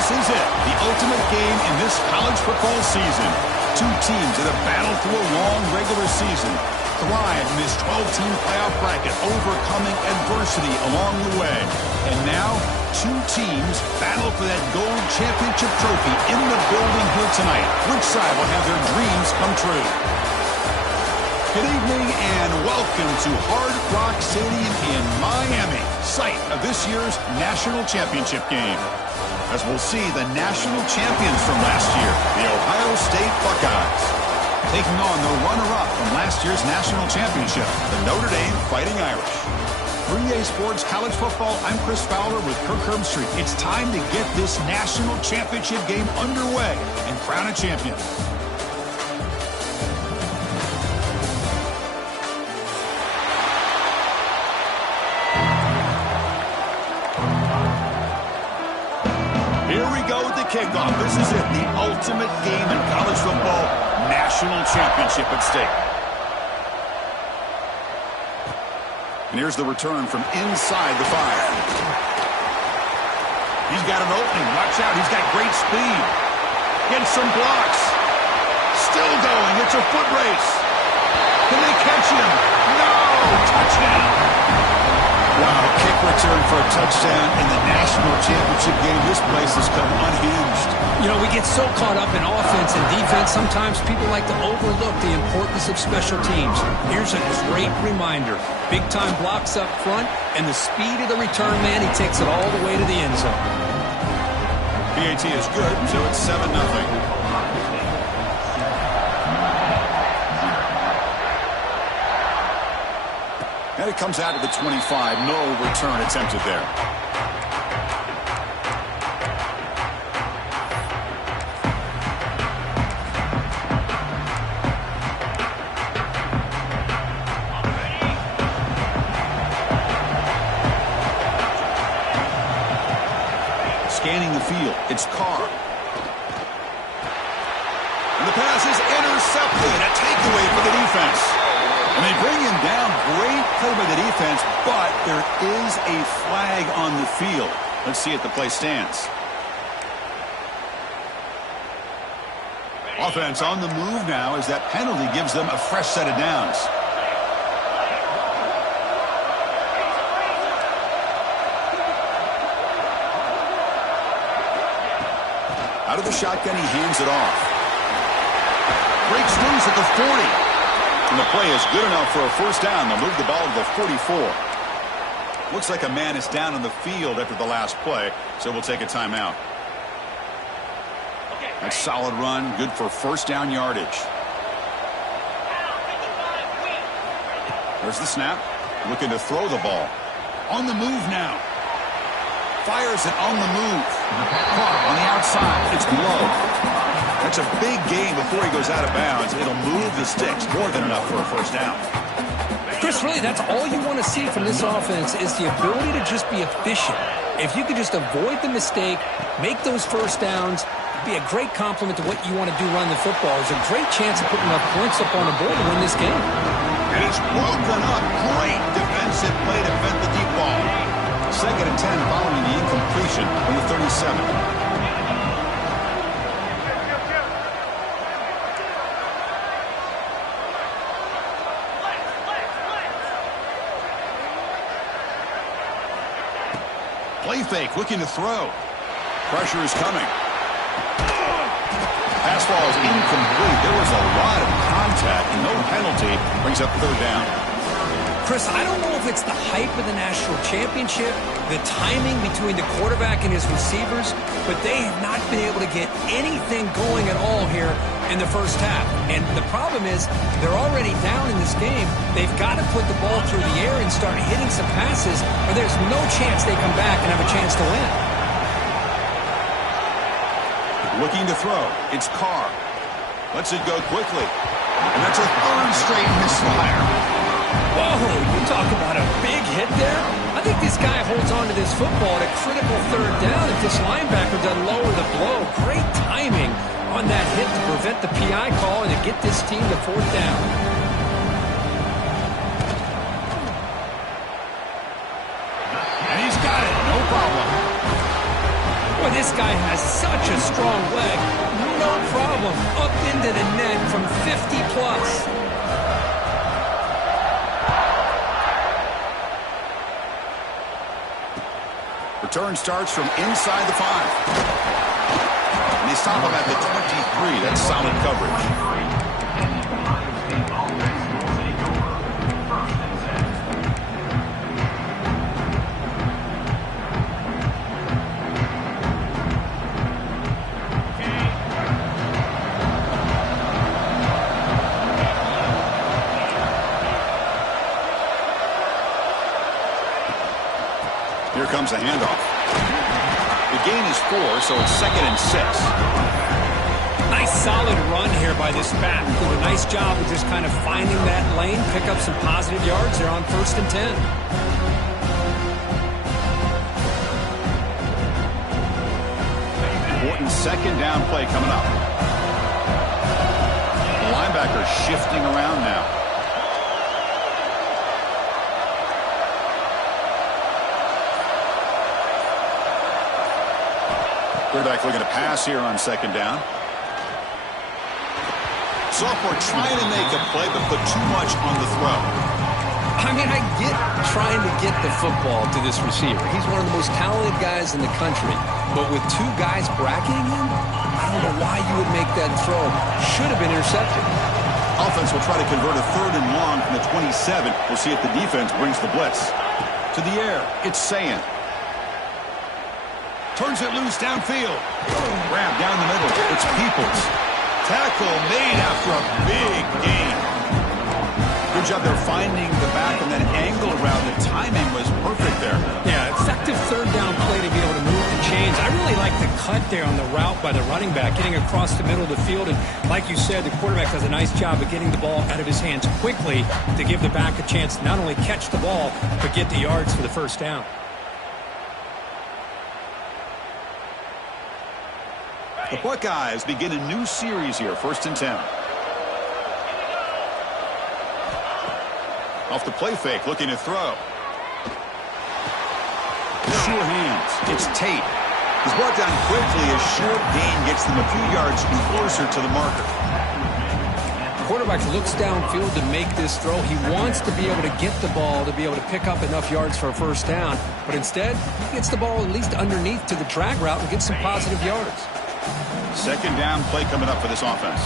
This is it, the ultimate game in this college football season. Two teams that have battled through a long regular season, thrived in this 12-team playoff bracket, overcoming adversity along the way. And now, two teams battle for that gold championship trophy in the building here tonight. Which side will have their dreams come true? Good evening and welcome to Hard Rock Stadium in Miami, site of this year's national championship game. As we'll see the national champions from last year, the Ohio State Buckeyes, taking on the runner-up from last year's national championship, the Notre Dame Fighting Irish. 3A Sports College Football, I'm Chris Fowler with Kirk Herbstreit. It's time to get this national championship game underway and crown a champion. Here we go with the kickoff. This is it, the ultimate game in college football, national championship at stake. And here's the return from inside the 5. He's got an opening. Watch out. He's got great speed. Gets some blocks. Still going. It's a foot race. Can they catch him? No! Touchdown! Wow, kick return for a touchdown in the national championship game. This place has come unhinged. You know, we get so caught up in offense and defense, sometimes people like to overlook the importance of special teams. Here's a great reminder. Big-time blocks up front, and the speed of the return man, he takes it all the way to the end zone. PAT is good, so it's 7-0. And it comes out to the 25. No return attempted there. Scanning the field. It's Carr. And the pass is intercepted. A takeaway for the defense. And they bring him down. Great play by the defense, but there is a flag on the field. Let's see if the play stands. Offense on the move now as that penalty gives them a fresh set of downs. Out of the shotgun, he hands it off. Breaks loose at the 40. And the play is good enough for a first down. They'll move the ball to the 44. Looks like a man is down on the field after the last play, so we'll take a timeout. That's a solid run, good for first down yardage. There's the snap. Looking to throw the ball. On the move now. Fires it on the move. Caught on the outside. It's low. That's a big gain before he goes out of bounds. It'll move the sticks. More than enough for a first down. Chris, really, that's all you want to see from this offense is the ability to just be efficient. If you could just avoid the mistake, make those first downs, be a great compliment to what you want to do running the football. There's a great chance of putting enough points up on the board to win this game. And it's broken up. Great defensive play to defend the deep ball. 2nd and 10 following the incompletion from the 37. Play fake, looking to throw. Pressure is coming. Pass ball is incomplete. There was a lot of contact and no penalty. Brings up 3rd down. Chris, I don't know if it's the hype of the national championship, the timing between the quarterback and his receivers, but they have not been able to get anything going at all here in the first half. And the problem is they're already down in this game. They've got to put the ball through the air and start hitting some passes, or there's no chance they come back and have a chance to win. Looking to throw. It's Carr. Lets it go quickly. And that's a 3rd straight misfire. Whoa, you talk about a big hit there. I think this guy holds on to this football at a critical 3rd down if this linebacker doesn't lower the blow. Great timing on that hit to prevent the PI call and to get this team to 4th down. And he's got it, no problem. Boy, This guy has such a strong leg. No problem. Up into the net from 50+. Return starts from inside the 5. And they stop him at the 23. That's solid coverage. Here comes the handoff. The gain is 4, so it's 2nd and 6. Nice solid run here by this back. Did a nice job of just kind of finding that lane, pick up some positive yards there on 1st and 10. Important 2nd down play coming up. The linebacker shifting around now. Quarterback looking to pass here on 2nd down. Sophomore trying to make a play, but put too much on the throw. I mean, I get trying to get the football to this receiver. He's one of the most talented guys in the country. But with 2 guys bracketing him, I don't know why you would make that throw. Should have been intercepted. Offense will try to convert a 3rd and long from the 27. We'll see if the defense brings the blitz. To the air, it's Sayin. Turns it loose downfield. Grab down the middle. It's Peoples. Tackle made after a big gain. Good job there finding the back and then angle around. The timing was perfect there. Yeah, effective 3rd down play to be able to move the chains. I really like the cut there on the route by the running back, getting across the middle of the field. And like you said, the quarterback does a nice job of getting the ball out of his hands quickly to give the back a chance to not only catch the ball, but get the yards for the 1st down. The Buckeyes begin a new series here, 1st and 10. Off the play fake, looking to throw. Sure hands. It's Tate. He's brought down quickly. A short gain gets them a few yards closer to the marker. The quarterback looks downfield to make this throw. He wants to be able to get the ball to be able to pick up enough yards for a 1st down. But instead, he gets the ball at least underneath to the drag route and gets some positive yards. 2nd down play coming up for this offense.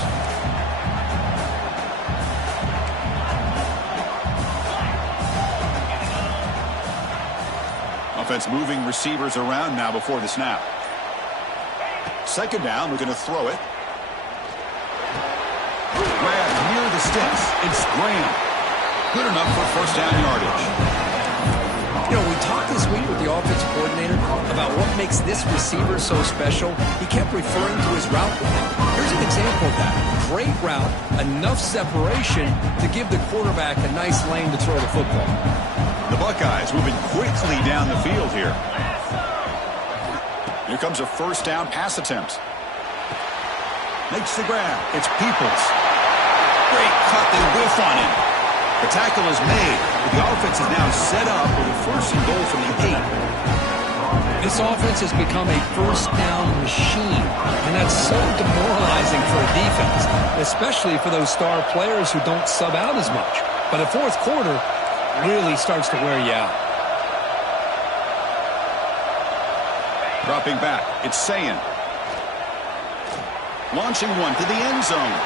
Offense moving receivers around now before the snap. 2nd down, we're going to throw it. Grab near the sticks. It's Graham. Good enough for 1st down yardage. You know, we talked this week with the offensive coordinator about what makes this receiver so special. He kept referring to his route. Here's an example of that. Great route, enough separation to give the quarterback a nice lane to throw the football. The Buckeyes moving quickly down the field here. Here comes a 1st down pass attempt. Makes the grab. It's Peoples. Great cut. They whiff on him. The tackle is made. The offense is now set up with a 1st and goal from the 8. This offense has become a 1st down machine, and that's so demoralizing for a defense, especially for those star players who don't sub out as much. But the 4th quarter really starts to wear you out. Dropping back, it's Sayin. Launching one to the end zone.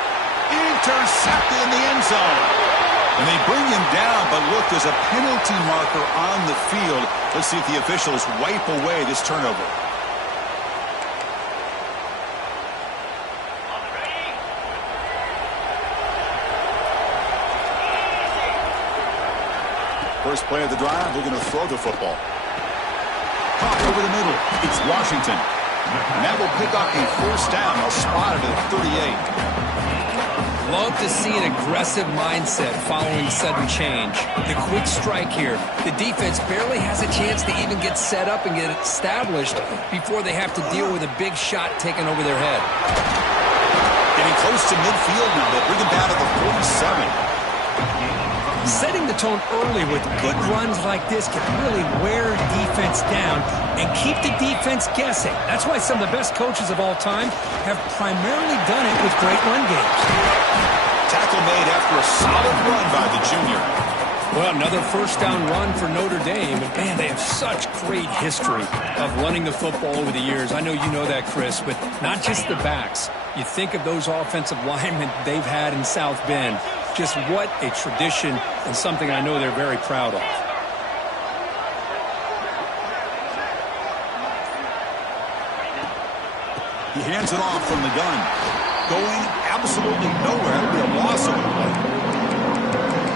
Intercepted in the end zone. And they bring him down, but look, there's a penalty marker on the field. Let's see if the officials wipe away this turnover. First play of the drive, they're going to throw the football. Caught over the middle. It's Washington. And that will pick up a 1st down. They'll spot it at 38. Love to see an aggressive mindset following sudden change. The quick strike here. The defense barely has a chance to even get set up and get established before they have to deal with a big shot taken over their head. Getting close to midfield now. They'll bring him down to the 47. Setting the tone early with good runs like this can really wear defense down and keep the defense guessing. That's why some of the best coaches of all time have primarily done it with great run games. Tackle made after a solid run by the junior. Well, another first down run for Notre Dame. And, man, they have such great history of running the football over the years. I know you know that, Chris, but not just the backs. You think of those offensive linemen they've had in South Bend. Just what a tradition and something I know they're very proud of. He hands it off from the gun. Going absolutely nowhere. It'll be a loss of the play.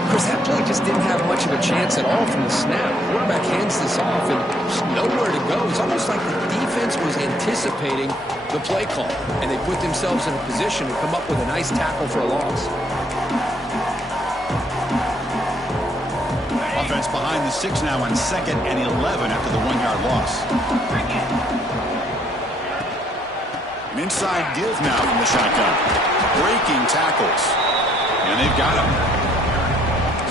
Chris, that play just didn't have much of a chance at all from the snap. Quarterback hands this off and there's nowhere to go. It's almost like the defense was anticipating the play call, and they put themselves in a position to come up with a nice tackle for a loss. Offense behind the 6 now on 2nd and 11 after the 1-yard loss. An inside give now from the shotgun. Breaking tackles. And they've got him.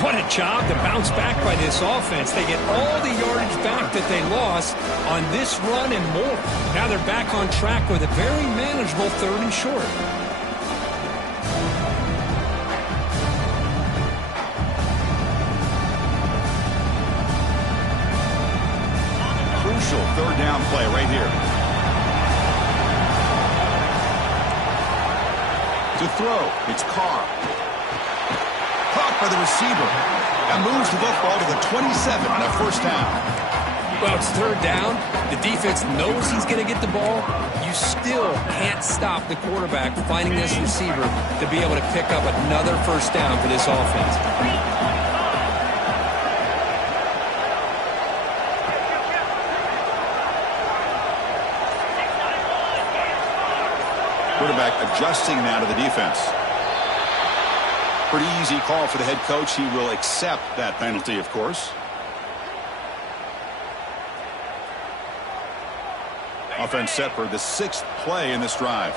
What a job to bounce back by this offense. They get all the yardage back that they lost on this run and more. Now they're back on track with a very manageable 3rd and short. Crucial 3rd down play right here. To throw, it's Carr. Caught by the receiver. And moves the football to the 27 on a 1st down. Well, it's 3rd down. The defense knows he's going to get the ball. You still can't stop the quarterback finding this receiver to be able to pick up another 1st down for this offense. Quarterback adjusting now to the defense. Pretty easy call for the head coach. He will accept that penalty, of course. Offense set for the 6th play in this drive.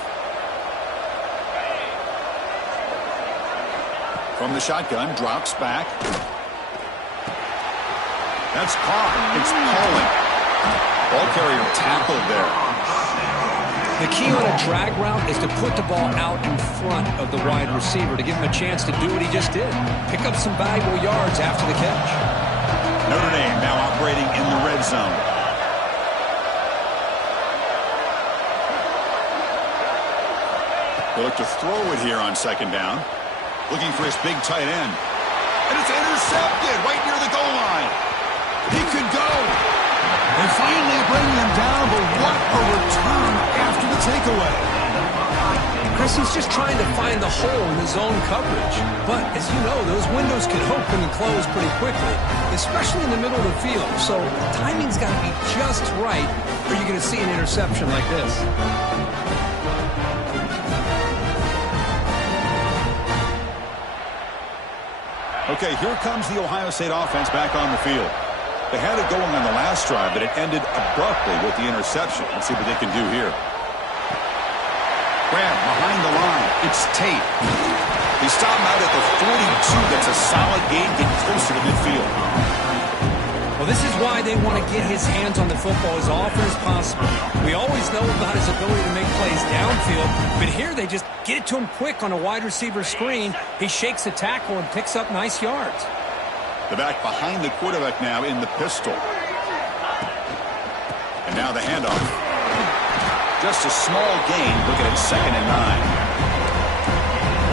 From the shotgun, drops back. That's caught. It's Pauling. Ball carrier tackled there. The key on a drag route is to put the ball out in front of the wide receiver to give him a chance to do what he just did. Pick up some valuable yards after the catch. Notre Dame now operating in the red zone. They look to throw it here on 2nd down. Looking for his big tight end. And it's intercepted right near the goal line. He could go. And finally bringing him down, but what a return after the takeaway. Chris, he's just trying to find the hole in the zone coverage. But, as you know, those windows can open and close pretty quickly, especially in the middle of the field. So timing's got to be just right, or you're going to see an interception like this. Okay, here comes the Ohio State offense back on the field. They had it going on the last drive, but it ended abruptly with the interception. Let's see what they can do here. Graham behind the line. It's Tate. They stop him out at the 42. That's a solid gain, getting closer to midfield. Well, this is why they want to get his hands on the football as often as possible. We always know about his ability to make plays downfield, but here they just get it to him quick on a wide receiver screen. He shakes the tackle and picks up nice yards. The back behind the quarterback now in the pistol. And now the handoff. Just a small gain, looking at 2nd and 9.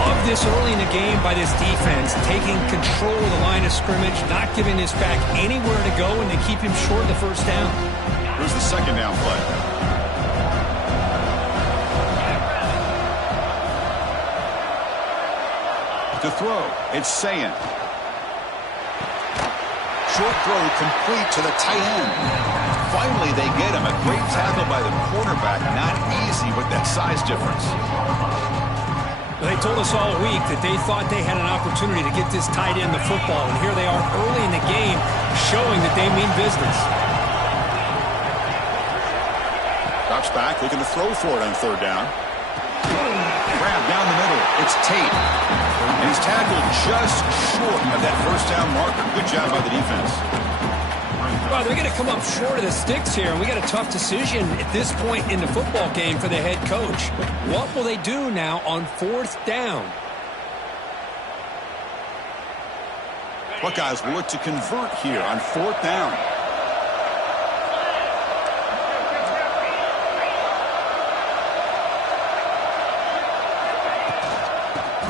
Love this early in the game by this defense, taking control of the line of scrimmage, not giving this back anywhere to go, and they keep him short of the 1st down. Here's the 2nd down play. To throw, it's Sayin. Short throw complete to the tight end. Finally, they get him. A great tackle by the quarterback. Not easy with that size difference. They told us all week that they thought they had an opportunity to get this tight end the football, and here they are early in the game showing that they mean business. Drops back, looking to throw for it on 3rd down. grab down the middle. It's Tate. And he's tackled just short of that first down marker. Good job by the defense. Well, they're going to come up short of the sticks here, and we got a tough decision at this point in the football game for the head coach. What will they do now on 4th down? Buckeyes will look to convert here on 4th down.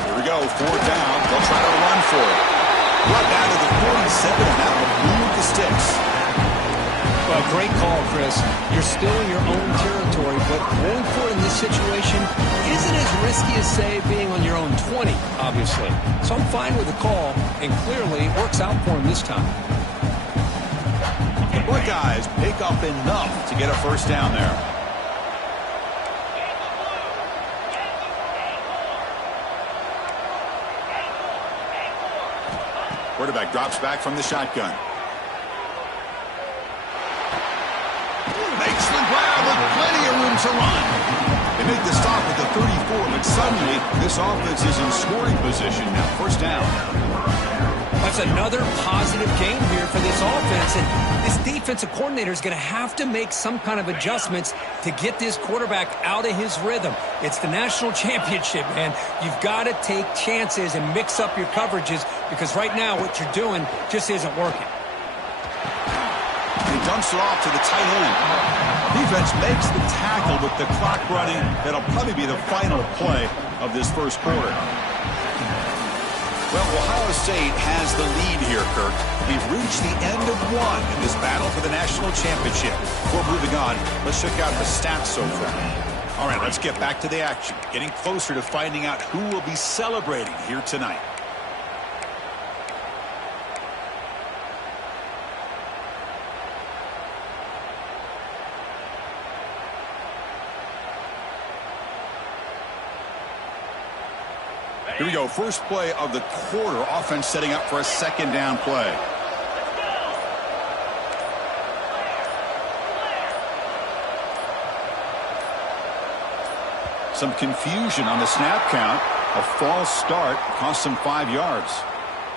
Here we go, 4th down. They'll try to run for it. Brought down to the 47, and that will move the sticks. Well, great call, Chris. You're still in your own territory, but going for it in this situation isn't as risky as, say, being on your own 20, obviously. So I'm fine with the call, and clearly it works out for him this time. The Buckeyes pick up enough to get a first down there. Quarterback drops back from the shotgun. Makes the grab with plenty of room to run. They make the stop at the 34, but suddenly this offense is in scoring position now. First down. That's another positive game here for this offense, and this defensive coordinator is going to have to make some kind of adjustments to get this quarterback out of his rhythm. It's the national championship, man. You've got to take chances and mix up your coverages because right now what you're doing just isn't working. He dumps it off to the tight end. Defense makes the tackle with the clock running. That'll probably be the final play of this first quarter. Well, Ohio State has the lead here, Kirk. We've reached the end of one in this battle for the national championship. Before moving on, let's check out the stats so far. All right, let's get back to the action. Getting closer to finding out who will be celebrating here tonight. Here we go. First play of the quarter. Offense setting up for a second down play. Some confusion on the snap count. A false start cost them 5 yards.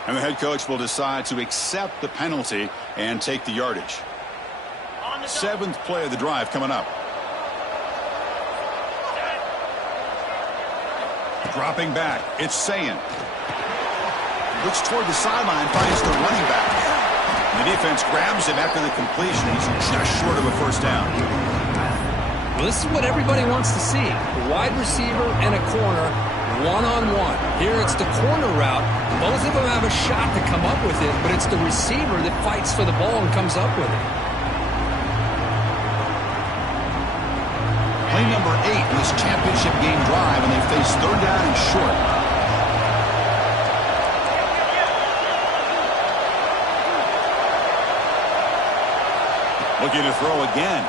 And the head coach will decide to accept the penalty and take the yardage. 7th play of the drive coming up. Dropping back, it's Sayin. Looks toward the sideline, finds the running back. And the defense grabs him after the completion. He's just short of a first down. Well, this is what everybody wants to see. A wide receiver and a corner, one-on-one. Here it's the corner route. Both of them have a shot to come up with it, but it's the receiver that fights for the ball and comes up with it. Play number 8 in this championship game drive, and they face 3rd down and short. Looking to throw again.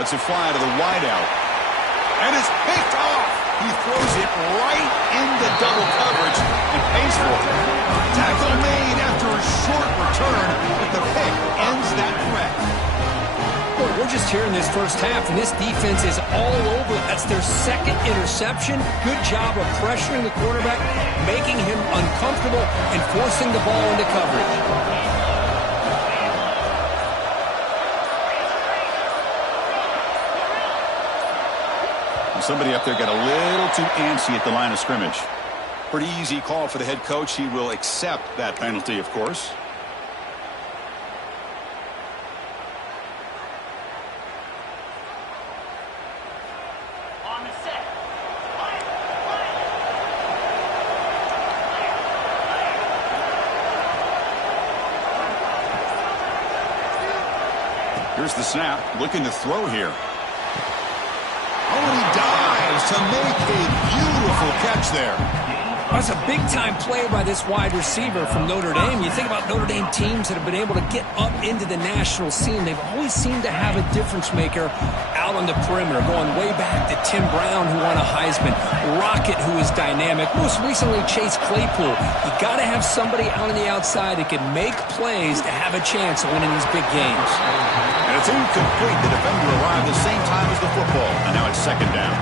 Lets it fly to the wideout. And it's picked off. He throws it right into double coverage and pays for it. Tackle made after a short return, but the pick ends that threat. We're just here in this first half, and this defense is all over. That's their 2nd interception. Good job of pressuring the quarterback, making him uncomfortable, and forcing the ball into coverage. And somebody up there got a little too antsy at the line of scrimmage. Pretty easy call for the head coach. He will accept that penalty, of course. Here's the snap, looking to throw here. Oh, and he dives to make a beautiful catch there. That's a big-time play by this wide receiver from Notre Dame. You think about Notre Dame teams that have been able to get up into the national scene. They've always seemed to have a difference maker out on the perimeter, going way back to Tim Brown, who won a Heisman, Rocket, who is dynamic, most recently Chase Claypool. You got to have somebody out on the outside that can make plays to have a chance of winning these big games. And it's incomplete. The defender arrived the same time as the football, and now it's 2nd down.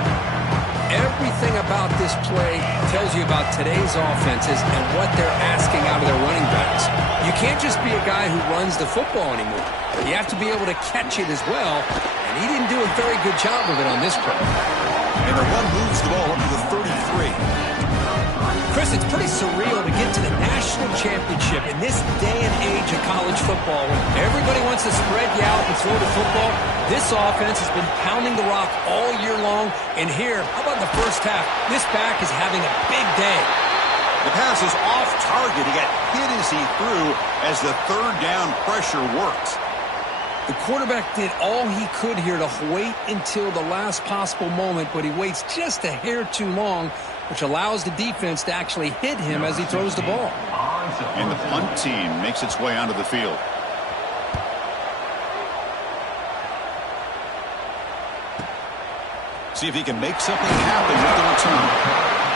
Everything about this play tells you about today's offenses and what they're asking out of their running backs. You can't just be a guy who runs the football anymore. You have to be able to catch it as well, and he didn't do a very good job of it on this play. And the run moves the ball up to the 33. Chris, it's pretty surreal to get to the national championship in this day and age of college football when everybody wants to spread you out and throw the football. This offense has been pounding the rock all year long, and here, how about in the first half, this back is having a big day. The pass is off target. He got hit as he threw as the third down pressure worked. The quarterback did all he could here to wait until the last possible moment, but he waits just a hair too long, which allows the defense to actually hit him as he throws the ball. And the punt team makes its way onto the field. See if he can make something happen with the return.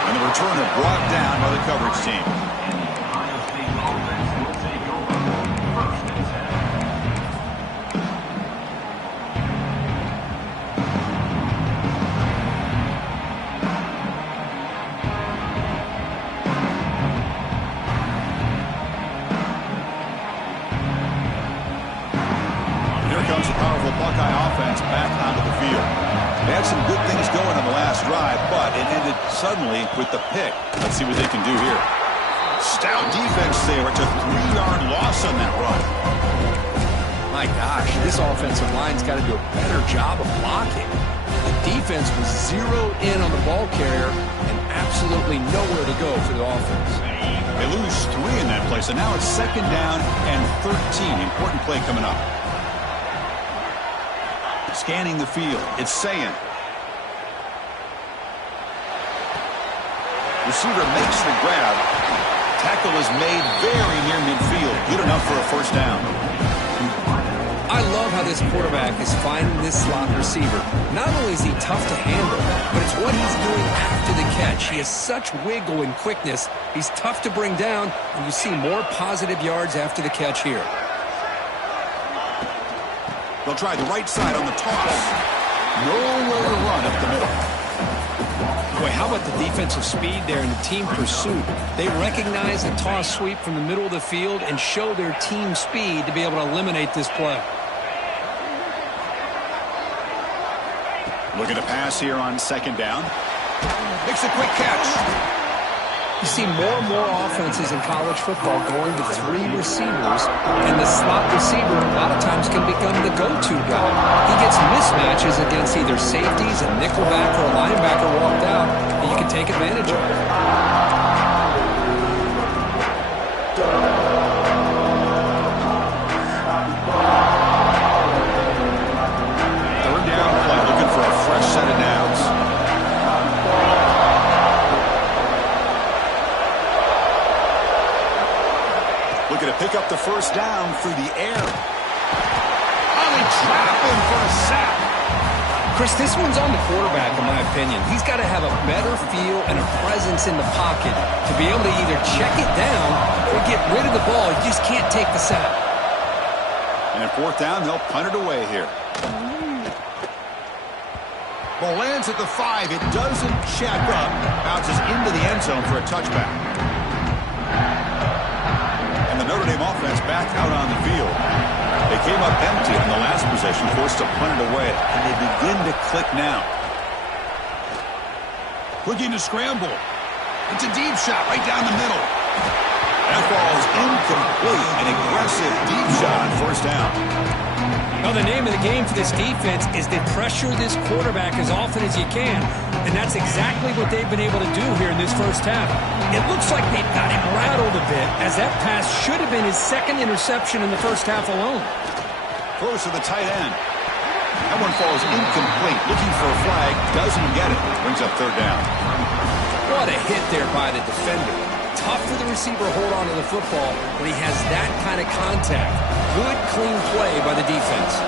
And the returner brought down by the coverage team. Comes a powerful Buckeye offense back onto the field. They had some good things going on the last drive, but it ended suddenly with the pick. Let's see what they can do here. Stout defense there. It's a 3-yard loss on that run. My gosh, this offensive line's got to do a better job of blocking. The defense was zeroed in on the ball carrier and absolutely nowhere to go for the offense. They lose 3 in that play, so now it's 2nd down and 13. Important play coming up. Scanning the field, it's saying. Receiver makes the grab. Tackle is made very near midfield. Good enough for a first down. I love how this quarterback is finding this slot receiver. Not only is he tough to handle, but it's what he's doing after the catch. He has such wiggle and quickness. He's tough to bring down, and you see more positive yards after the catch here. They'll try the right side on the toss. Nowhere to run up the middle. Boy, how about the defensive speed there in the team pursuit? They recognize the toss sweep from the middle of the field and show their team speed to be able to eliminate this play. Looking to pass here on 2nd down. Makes a quick catch. You see more and more offenses in college football going to 3 receivers, and the slot receiver a lot of times can become the go-to guy. He gets mismatches against either safeties, a nickelback, or a linebacker walked out, and you can take advantage of it. Third down play, looking for a fresh set of downs. Looking to pick up the first down through the air. Oh, they trap him for a sack. Chris, this one's on the quarterback, in my opinion. He's got to have a better feel and a presence in the pocket to be able to either check it down or get rid of the ball. You just can't take the sack. And at 4th down, they'll punt it away here. Ball lands at the 5. It doesn't check up. Bounces into the end zone for a touchback. And the Notre Dame offense back out on the field. They came up empty on the last possession, forced to punt it away, and they begin to click now. Looking to scramble. It's a deep shot right down the middle. That ball is incomplete. An aggressive deep shot on 1st down. Well, the name of the game for this defense is to pressure this quarterback as often as you can, and that's exactly what they've been able to do here in this first half. It looks like they've got him rattled a bit, as that pass should have been his 2nd interception in the first half alone. Throws to the tight end. That one falls incomplete. Looking for a flag, doesn't get it. Brings up 3rd down. What a hit there by the defender. Tough for the receiver to hold on to the football, but he has that kind of contact. Good, clean play by the defense.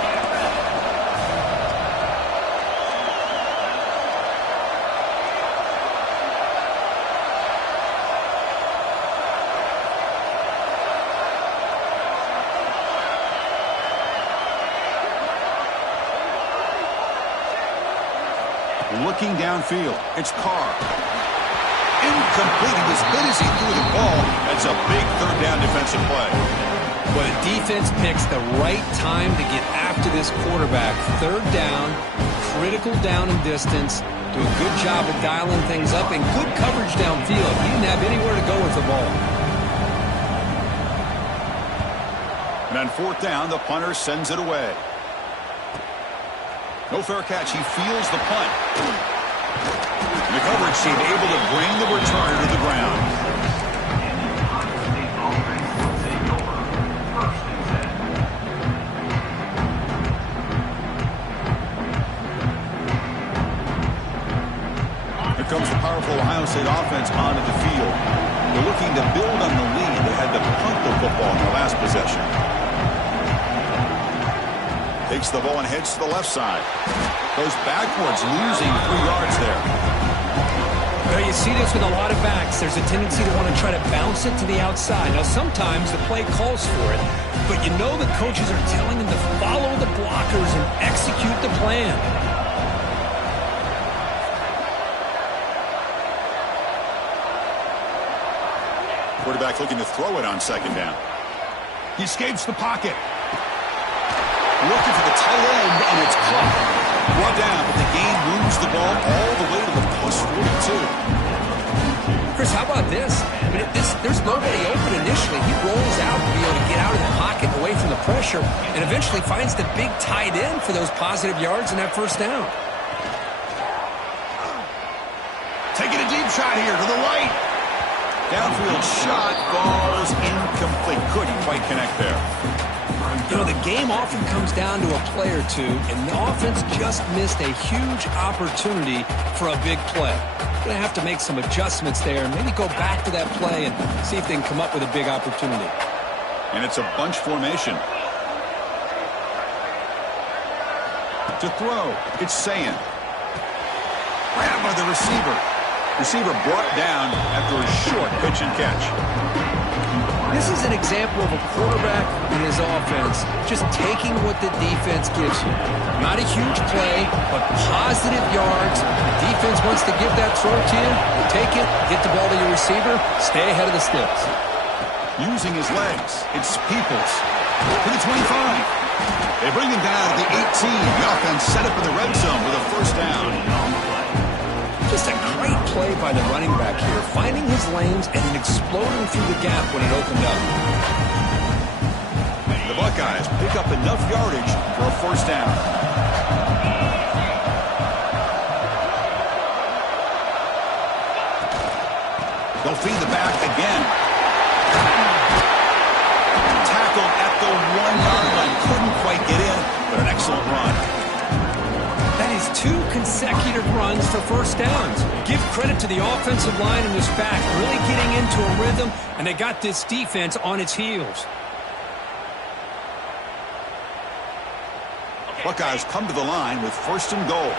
Looking downfield. It's Carr. Incomplete. He was hit as he threw the ball. That's a big third down defensive play. Well, the defense picks the right time to get after this quarterback. Third down, critical down and distance. Do a good job of dialing things up and good coverage downfield. He didn't have anywhere to go with the ball. And on fourth down, the punter sends it away. No fair catch. He feels the punt. And the coverage team able to bring the returner to the ground. Here comes the powerful Ohio State offense onto the field. They're looking to build on the lead. They had to punt the football in the last possession. Takes the ball and heads to the left side. Goes backwards, losing 3 yards there. Well, you see this with a lot of backs. There's a tendency to want to try to bounce it to the outside. Now, sometimes the play calls for it, but you know the coaches are telling them to follow the blockers and execute the plan. Quarterback looking to throw it on second down. He escapes the pocket. Looking for the tight end, and it's caught. Brought down, but the game moves the ball all the way to the plus 42. Chris, how about this? I mean, there's nobody open initially. He rolls out to be able to get out of the pocket away from the pressure and eventually finds the big tight end for those positive yards and that first down. Taking a deep shot here to the right. Downfield shot falls incomplete. Couldn't quite connect there. You know, the game often comes down to a play or two, and the offense just missed a huge opportunity for a big play. Going to have to make some adjustments there and maybe go back to that play and see if they can come up with a big opportunity. And it's a bunch formation. To throw, it's Sand. Grabbed by the receiver. Receiver brought down after a short pitch and catch. This is an example of a quarterback and his offense just taking what the defense gives you. Not a huge play, but positive yards. The defense wants to give that throw to you. Take it, get the ball to your receiver, stay ahead of the sticks. Using his legs, it's Peoples. To the 25. They bring him down to the 18. The offense set up in the red zone with a first down. Just a great play by the running back here, finding his lanes and then exploding through the gap when it opened up. The Buckeyes pick up enough yardage for a first down. They'll feed the back again. Tackled at the 1-yard line. Couldn't quite get in, but an excellent run. That is 2 consecutive runs for first downs. Give credit to the offensive line and this back, really getting into a rhythm, and they got this defense on its heels. Buckeyes come to the line with first and goal.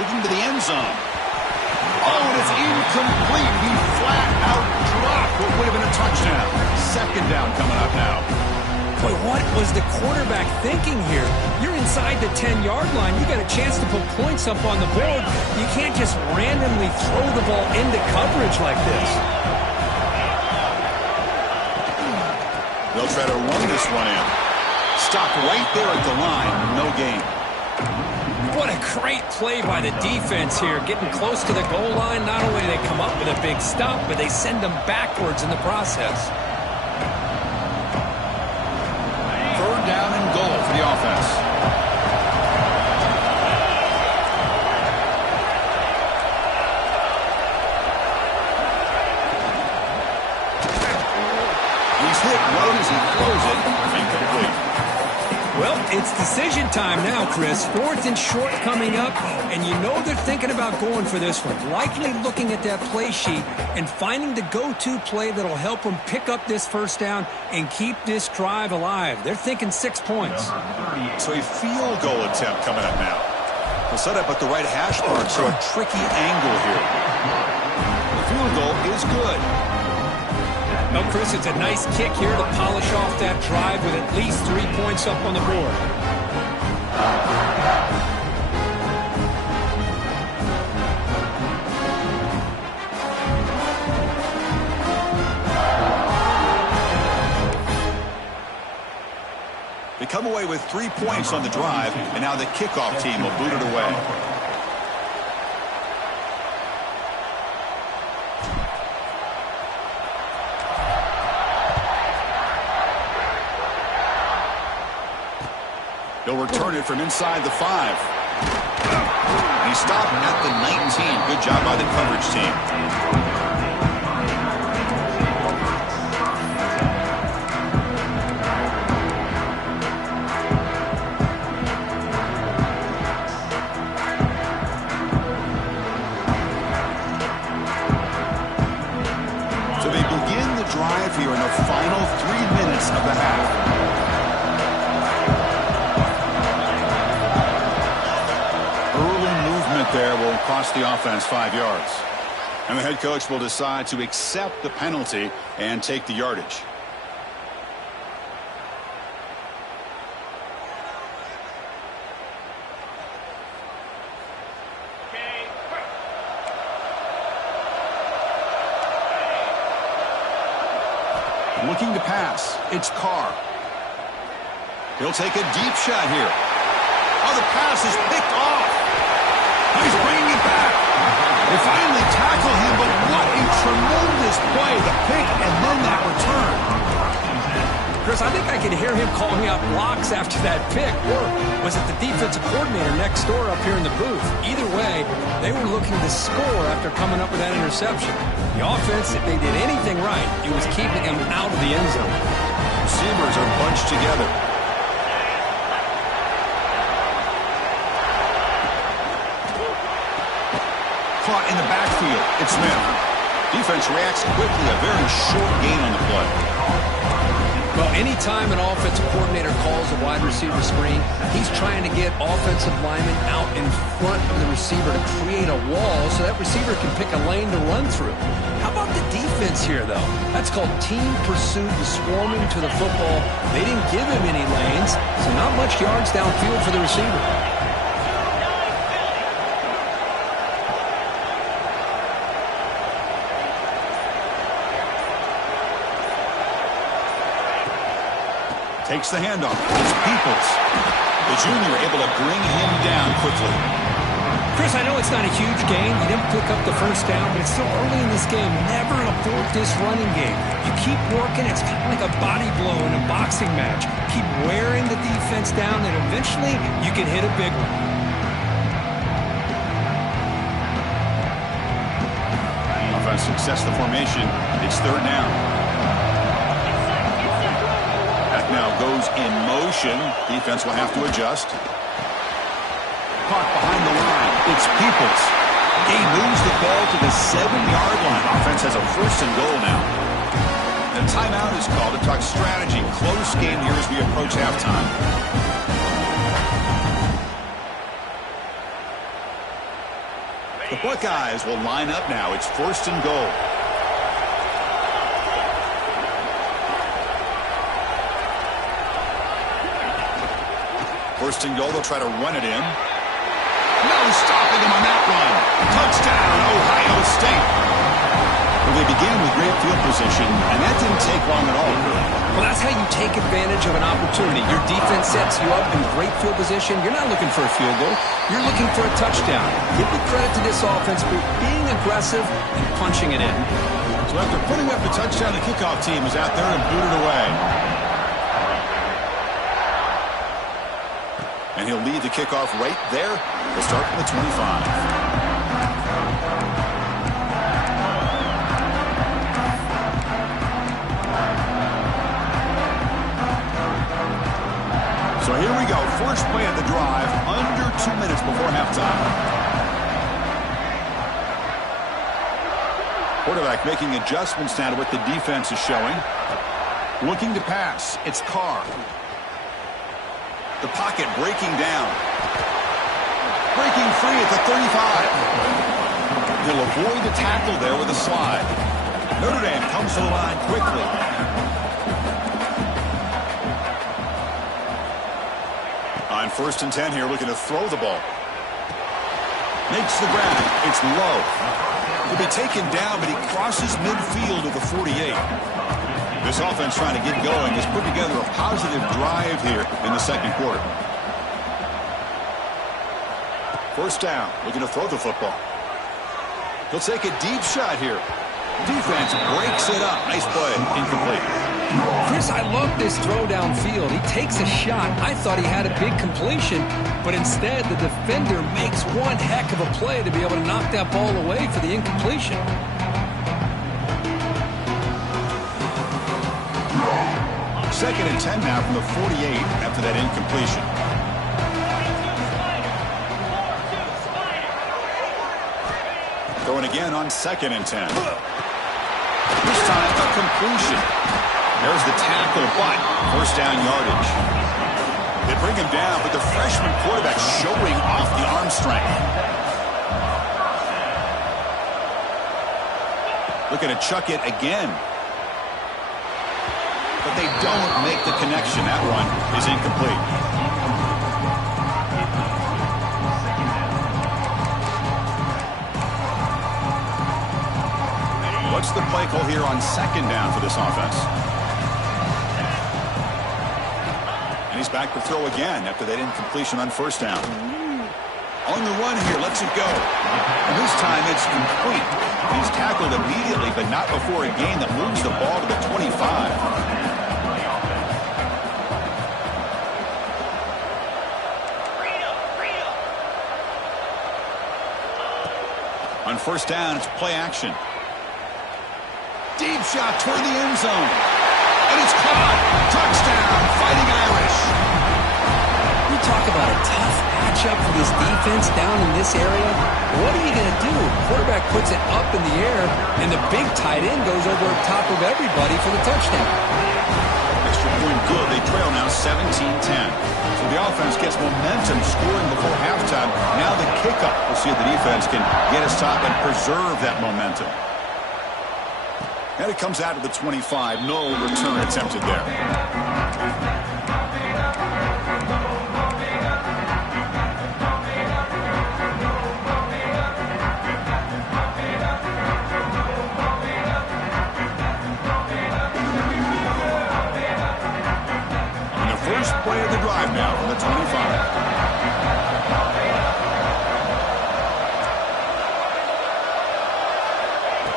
Looking to the end zone. Oh, and it's incomplete. He flat out dropped what would have been a touchdown. Second down coming up now. Boy, what was the quarterback thinking here? You're inside the 10-yard line. You got a chance to put points up on the board. You can't just randomly throw the ball into coverage like this. They'll try to run this one in. Stopped right there at the line. No gain. What a great play by the defense here. Getting close to the goal line, not only do they come up with a big stop, but they send them backwards in the process. Third down and goal for the offense. He's hit right as he throws it. Incomplete. Well, it's decision time now, Chris. 4th and short coming up, and you know they're thinking about going for this one. Likely looking at that play sheet and finding the go-to play that'll help them pick up this first down and keep this drive alive. They're thinking 6 points. So a field goal attempt coming up now. They'll set up at the right hash mark, so a tricky angle here. The field goal is good. Well, Chris, it's a nice kick here to polish off that drive with at least 3 points up on the board. They come away with 3 points on the drive, and now the kickoff team will boot it away. He'll return it from inside the 5. He stopped at the 19. Good job by the coverage team. So they begin the drive here in the final 3 minutes of the half. There will cost the offense 5 yards. And the head coach will decide to accept the penalty and take the yardage. Looking to pass. It's Carr. He'll take a deep shot here. Oh, the pass is picked off. He's bringing it back. They finally tackle him, but what a tremendous play. The pick and then that return. Chris, I think I can hear him calling out blocks after that pick. Or was it the defensive coordinator next door up here in the booth? Either way, they were looking to score after coming up with that interception. The offense, if they did anything right, it was keeping them out of the end zone. Receivers are bunched together. Caught in the backfield. It's Smith. Defense reacts quickly. A very short gain on the play. Well, anytime an offensive coordinator calls a wide receiver screen, he's trying to get offensive linemen out in front of the receiver to create a wall so that receiver can pick a lane to run through. How about the defense here, though? That's called team pursuit and swarming to the football. They didn't give him any lanes, so not much yards downfield for the receiver. Takes the handoff. It's Peoples. The junior able to bring him down quickly. Chris, I know it's not a huge game. You didn't pick up the first down, but it's still early in this game. Never abort this running game. You keep working. It's kind of like a body blow in a boxing match. Keep wearing the defense down, and eventually you can hit a big one. Offense success the formation. It's third down. Now goes in motion. Defense will have to adjust. Caught behind the line. It's Peoples. He moves the ball to the 7-yard line. Offense has a 1st and goal now. The timeout is called to talk strategy. Close game here as we approach halftime. The Buckeyes will line up now. It's 1st and goal. First and goal, they'll try to run it in. No stopping him on that run. Touchdown, Ohio State. Well, they began with great field position, and that didn't take long at all. Well, that's how you take advantage of an opportunity. Your defense sets you up in great field position. You're not looking for a field goal. You're looking for a touchdown. Give the credit to this offense for being aggressive and punching it in. So after putting up the touchdown, the kickoff team is out there and booted away. And he'll lead the kickoff right there. We'll start from the 25. So here we go. First play of the drive, under 2 minutes before halftime. Quarterback making adjustments now to what the defense is showing. Looking to pass. It's Carr. The pocket breaking down. Breaking free at the 35. He'll avoid the tackle there with a slide. Notre Dame comes to the line quickly. On 1st and 10 here, looking to throw the ball. Makes the grab. It's low. He'll be taken down, but he crosses midfield of the 48. This offense trying to get going has put together a positive drive here in the second quarter. 1st down, looking to throw the football. He'll take a deep shot here. Defense breaks it up. Nice play. Incomplete. Chris, I love this throw downfield. He takes a shot. I thought he had a big completion, but instead the defender makes one heck of a play to be able to knock that ball away for the incompletion. Second and 10 now from the 48 after that incompletion. Going again on 2nd and 10. This time a completion. There's the tackle, but 1st down yardage. They bring him down, but the freshman quarterback showing off the arm strength. Looking to chuck it again. But they don't make the connection. That one is incomplete. What's the play call here on 2nd down for this offense? And he's back to throw again after that incompletion on 1st down. On the run here, lets it go. And this time it's complete. He's tackled immediately, but not before a gain that moves the ball to the 25. On 1st down, it's play action. Deep shot toward the end zone. And it's caught. Touchdown, Fighting Irish. You talk about a tough matchup for this defense down in this area. What are you going to do? Quarterback puts it up in the air, and the big tight end goes over top of everybody for the touchdown. Extra point good. They trail now 17-10. So the offense gets momentum scoring before halftime. Now the kickoff. We'll see if the defense can get a stop and preserve that momentum. And it comes out to the 25. No return attempted there. And the first play of the drive now from the 25.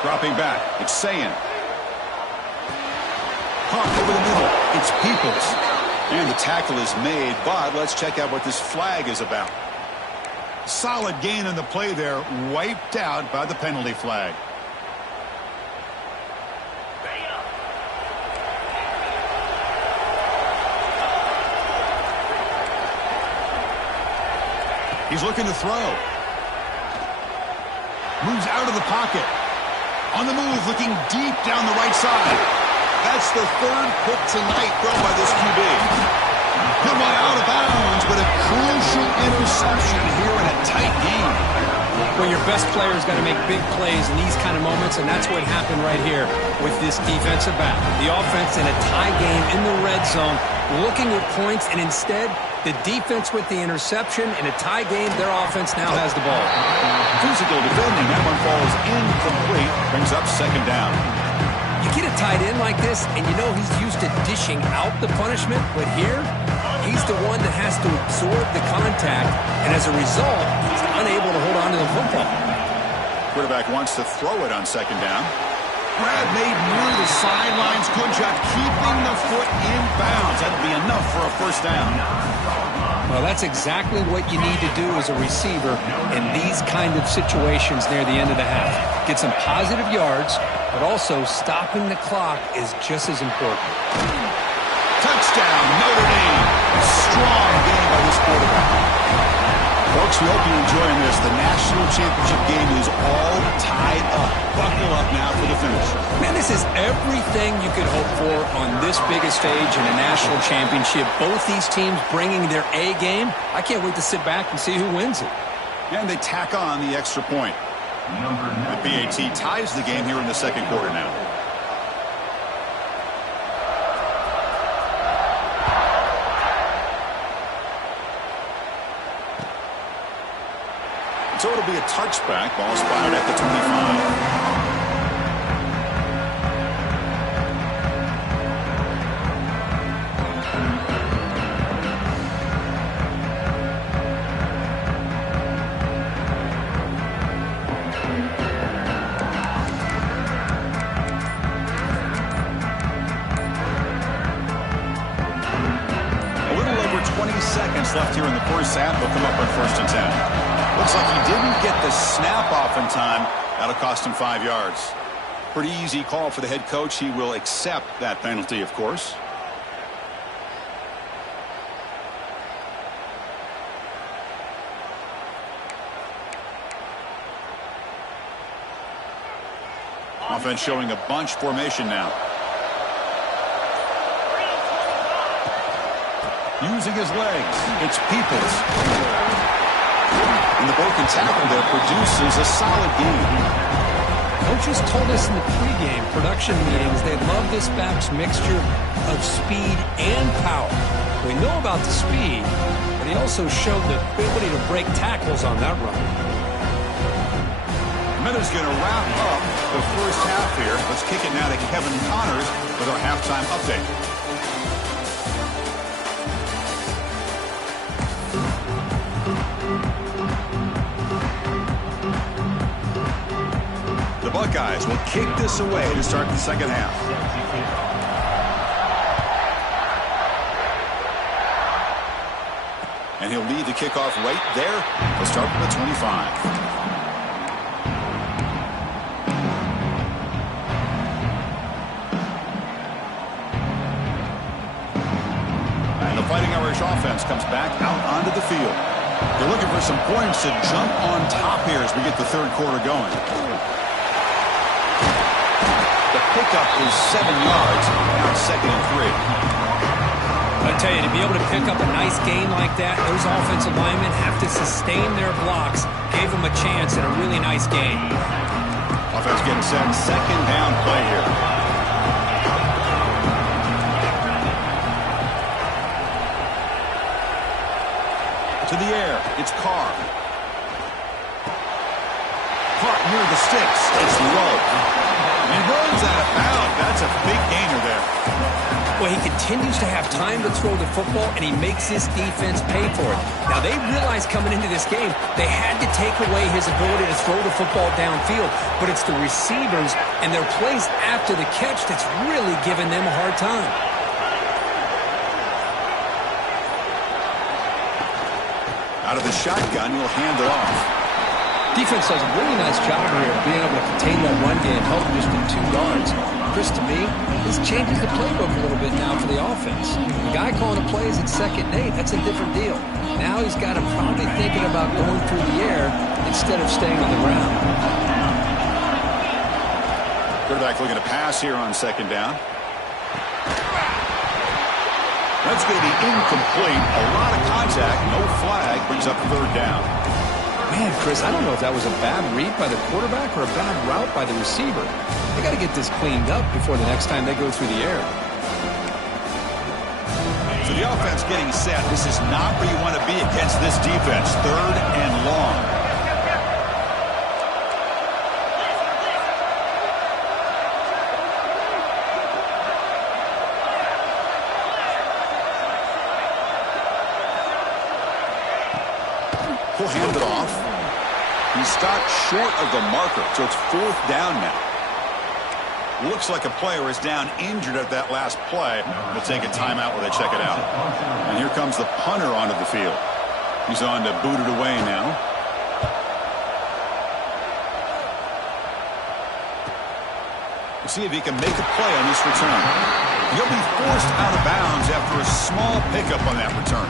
Dropping back. It's Sayin. Hawk over the middle. It's Peoples. And the tackle is made, but let's check out what this flag is about. Solid gain on the play there, wiped out by the penalty flag. He's looking to throw. Moves out of the pocket. On the move, looking deep down the right side. That's the 3rd pick tonight thrown by this QB. Hit one out of bounds, but a crucial interception here in a tight game. Well, your best player's got to make big plays in these kind of moments, and that's what happened right here with this defensive back. The offense in a tie game in the red zone, looking at points, and instead, the defense with the interception. In a tie game, their offense now has the ball. Physical defending. That one falls incomplete. Brings up 2nd down. You get a tight end like this, and you know he's used to dishing out the punishment, but here, he's the one that has to absorb the contact, and as a result, he's unable to hold on to the football. Quarterback wants to throw it on 2nd down. Grab made near the sidelines. Good job keeping the foot in bounds. That'll be enough for a 1st down. Well, that's exactly what you need to do as a receiver in these kind of situations near the end of the half. Get some positive yards, but also stopping the clock is just as important. Touchdown, Notre Dame. A strong game by this quarterback. Folks, we hope you're enjoying this. The national championship game is all tied up. Buckle up now for the finish. Man, this is everything you could hope for on this biggest stage in a national championship. Both these teams bringing their A game. I can't wait to sit back and see who wins it. And they tack on the extra point. The BAT ties the game here in the second quarter now. be a touchback. Ball spotted at the 25. Left here in the first half. Will come up on 1st and 10. Looks like he didn't get the snap off in time. That'll cost him 5 yards. Pretty easy call for the head coach. He will accept that penalty, of course. Offense showing a bunch formation now. Using his legs, it's Peoples. And the broken tackle there produces a solid game. Coaches told us in the pregame production meetings they love this back's mixture of speed and power. We know about the speed, but he also showed the ability to break tackles on that run. Miller's going to wrap up the first half here. Let's kick it now to Kevin Connors with our halftime update. Buckeyes will kick this away to start the second half. And he'll lead the kickoff right there. He'll start from the 25. And the Fighting Irish offense comes back out onto the field. They're looking for some points to jump on top here as we get the third quarter going. Pickup is 7 yards. Now it's 2nd and 3. I tell you, to be able to pick up a nice gain like that, those offensive linemen have to sustain their blocks. Gave them a chance and a really nice gain. Offense getting set. 2nd down play here. To the air. It's Carr. Caught near the sticks. It's low. He runs out of bounds. That's a big gainer there. Well, he continues to have time to throw the football, and he makes his defense pay for it. Now, they realized coming into this game they had to take away his ability to throw the football downfield, but it's the receivers and their plays after the catch that's really giving them a hard time. Out of the shotgun, he'll hand it off. Defense does a really nice job here of being able to contain that run game, held him just in 2 yards. Chris, to me, this changes the playbook a little bit now for the offense. The guy calling the plays at 2nd and 8, that's a different deal. Now he's got him probably thinking about going through the air instead of staying on the ground. Quarterback looking to pass here on 2nd down. That's going to be incomplete. A lot of contact, no flag, brings up 3rd down. Man, Chris, I don't know if that was a bad read by the quarterback or a bad route by the receiver. They got to get this cleaned up before the next time they go through the air. So the offense getting set. This is not where you want to be against this defense. 3rd and long. He'll hand it off. He stopped short of the marker, so it's 4th down now. Looks like a player is down injured at that last play. They'll take a timeout while they check it out. And here comes the punter onto the field. He's on to boot it away now. We'll see if he can make a play on this return. He'll be forced out of bounds after a small pickup on that return.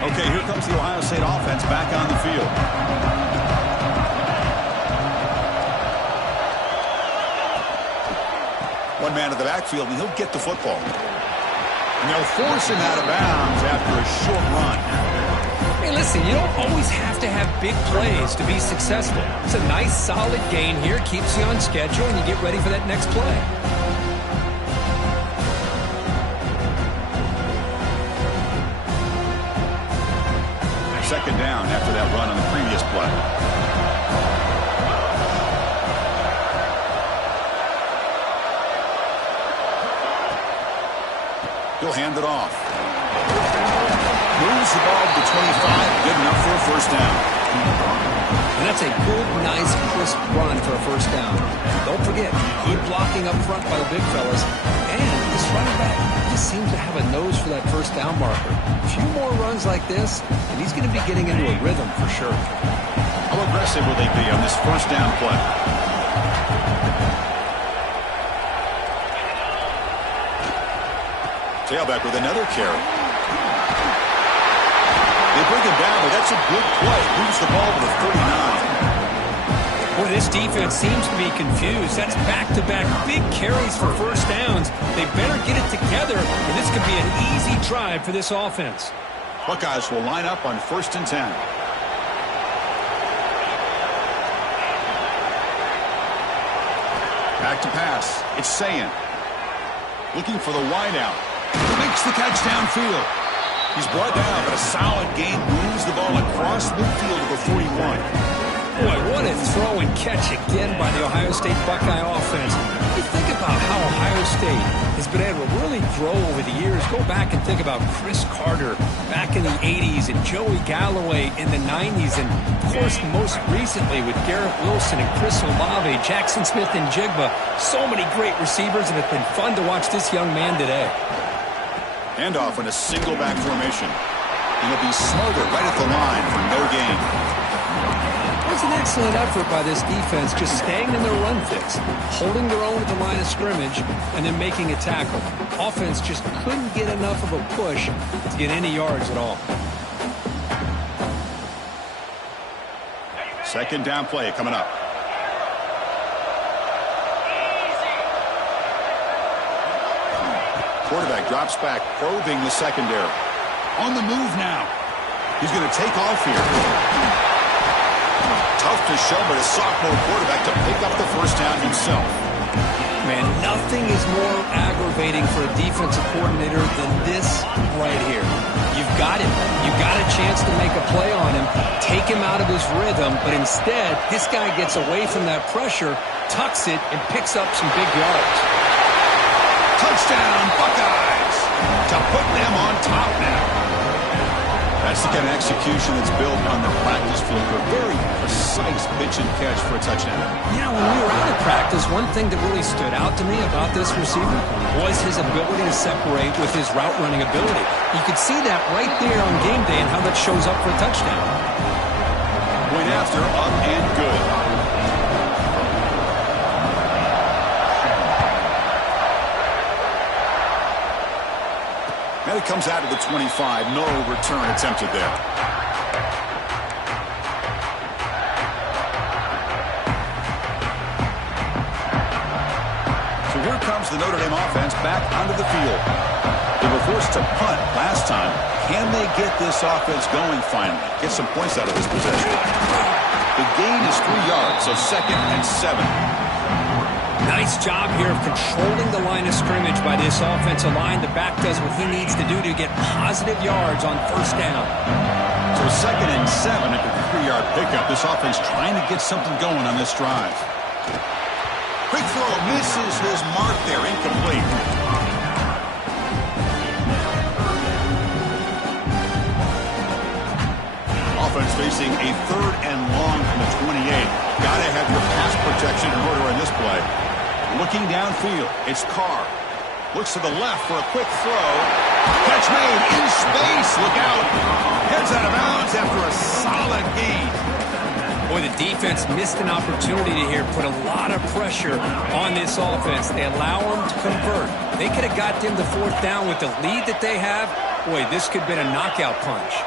Okay, here comes the Ohio State offense back on the field. One man in the backfield, and he'll get the football. And they'll force him out of bounds after a short run. Hey, listen, you don't always have to have big plays to be successful. It's a nice, solid gain here. Keeps you on schedule, and you get ready for that next play. Second down after that run on the previous play. He'll hand it off. Moves the ball to 25, good enough for a first down. And that's a good, nice, crisp run for a first down. Don't forget, good blocking up front by the big fellas. And this running back just seems to have a nose for that first down marker. A few more runs like this, and he's going to be getting into a rhythm for sure. How aggressive will they be on this first down play? Tailback with another carry. They bring him down, but that's a good play. Moves the ball to the 49. Boy, this defense seems to be confused. That's back-to-back big carries for first downs. They better get it together, or this could be an easy drive for this offense. Buckeyes will line up on 1st and 10. Back to pass. It's Sayin. Looking for the wideout. Makes the catch downfield. He's brought down, but a solid gain moves the ball across midfield to the 41. Boy, what a throw and catch again by the Ohio State Buckeye offense. You think about how Ohio State has been able to really grow over the years. Go back and think about Chris Carter back in the 80s and Joey Galloway in the 90s. And, of course, most recently with Garrett Wilson and Chris Olave, Jackson Smith and Jigba. So many great receivers, and it's been fun to watch this young man today. Handoff in a single back formation. He'll be smothered right at the line for no gain. It was an excellent effort by this defense, just staying in their run fix, holding their own at the line of scrimmage, and then making a tackle. Offense just couldn't get enough of a push to get any yards at all. Second down play coming up. Quarterback drops back, probing the secondary. On the move now. He's going to take off here. Tough to show, but a sophomore quarterback to pick up the first down himself. Man, nothing is more aggravating for a defensive coordinator than this right here. You've got him. You've got a chance to make a play on him, take him out of his rhythm, but instead, this guy gets away from that pressure, tucks it, and picks up some big yards. Touchdown, Buckeyes! To put them on top now. That's the kind of execution that's built on the practice field. A very precise pitch and catch for a touchdown. You know, when we were out of practice, one thing that really stood out to me about this receiver was his ability to separate with his route running ability. You could see that right there on game day and how that shows up for a touchdown. Went after, up and good. And it comes out of the 25. No return attempted there. So here comes the Notre Dame offense back onto the field. They were forced to punt last time. Can they get this offense going finally? Get some points out of this possession. The gain is 3 yards, so 2nd and 7. Nice job here of controlling the line of scrimmage by this offensive line. The back does what he needs to do to get positive yards on first down. So 2nd and 7 at the 3-yard pickup. This offense trying to get something going on this drive. Quick throw, misses his mark there, incomplete. Offense facing a 3rd and long from the 28. Gotta have your pass protection in order in this play. Looking downfield, it's Carr. Looks to the left for a quick throw. Catch made in space. Look out. Heads out of bounds after a solid gain. Boy, the defense missed an opportunity to here put a lot of pressure on this offense. They allow them to convert. They could have got them to 4th down with the lead that they have. Boy, this could have been a knockout punch.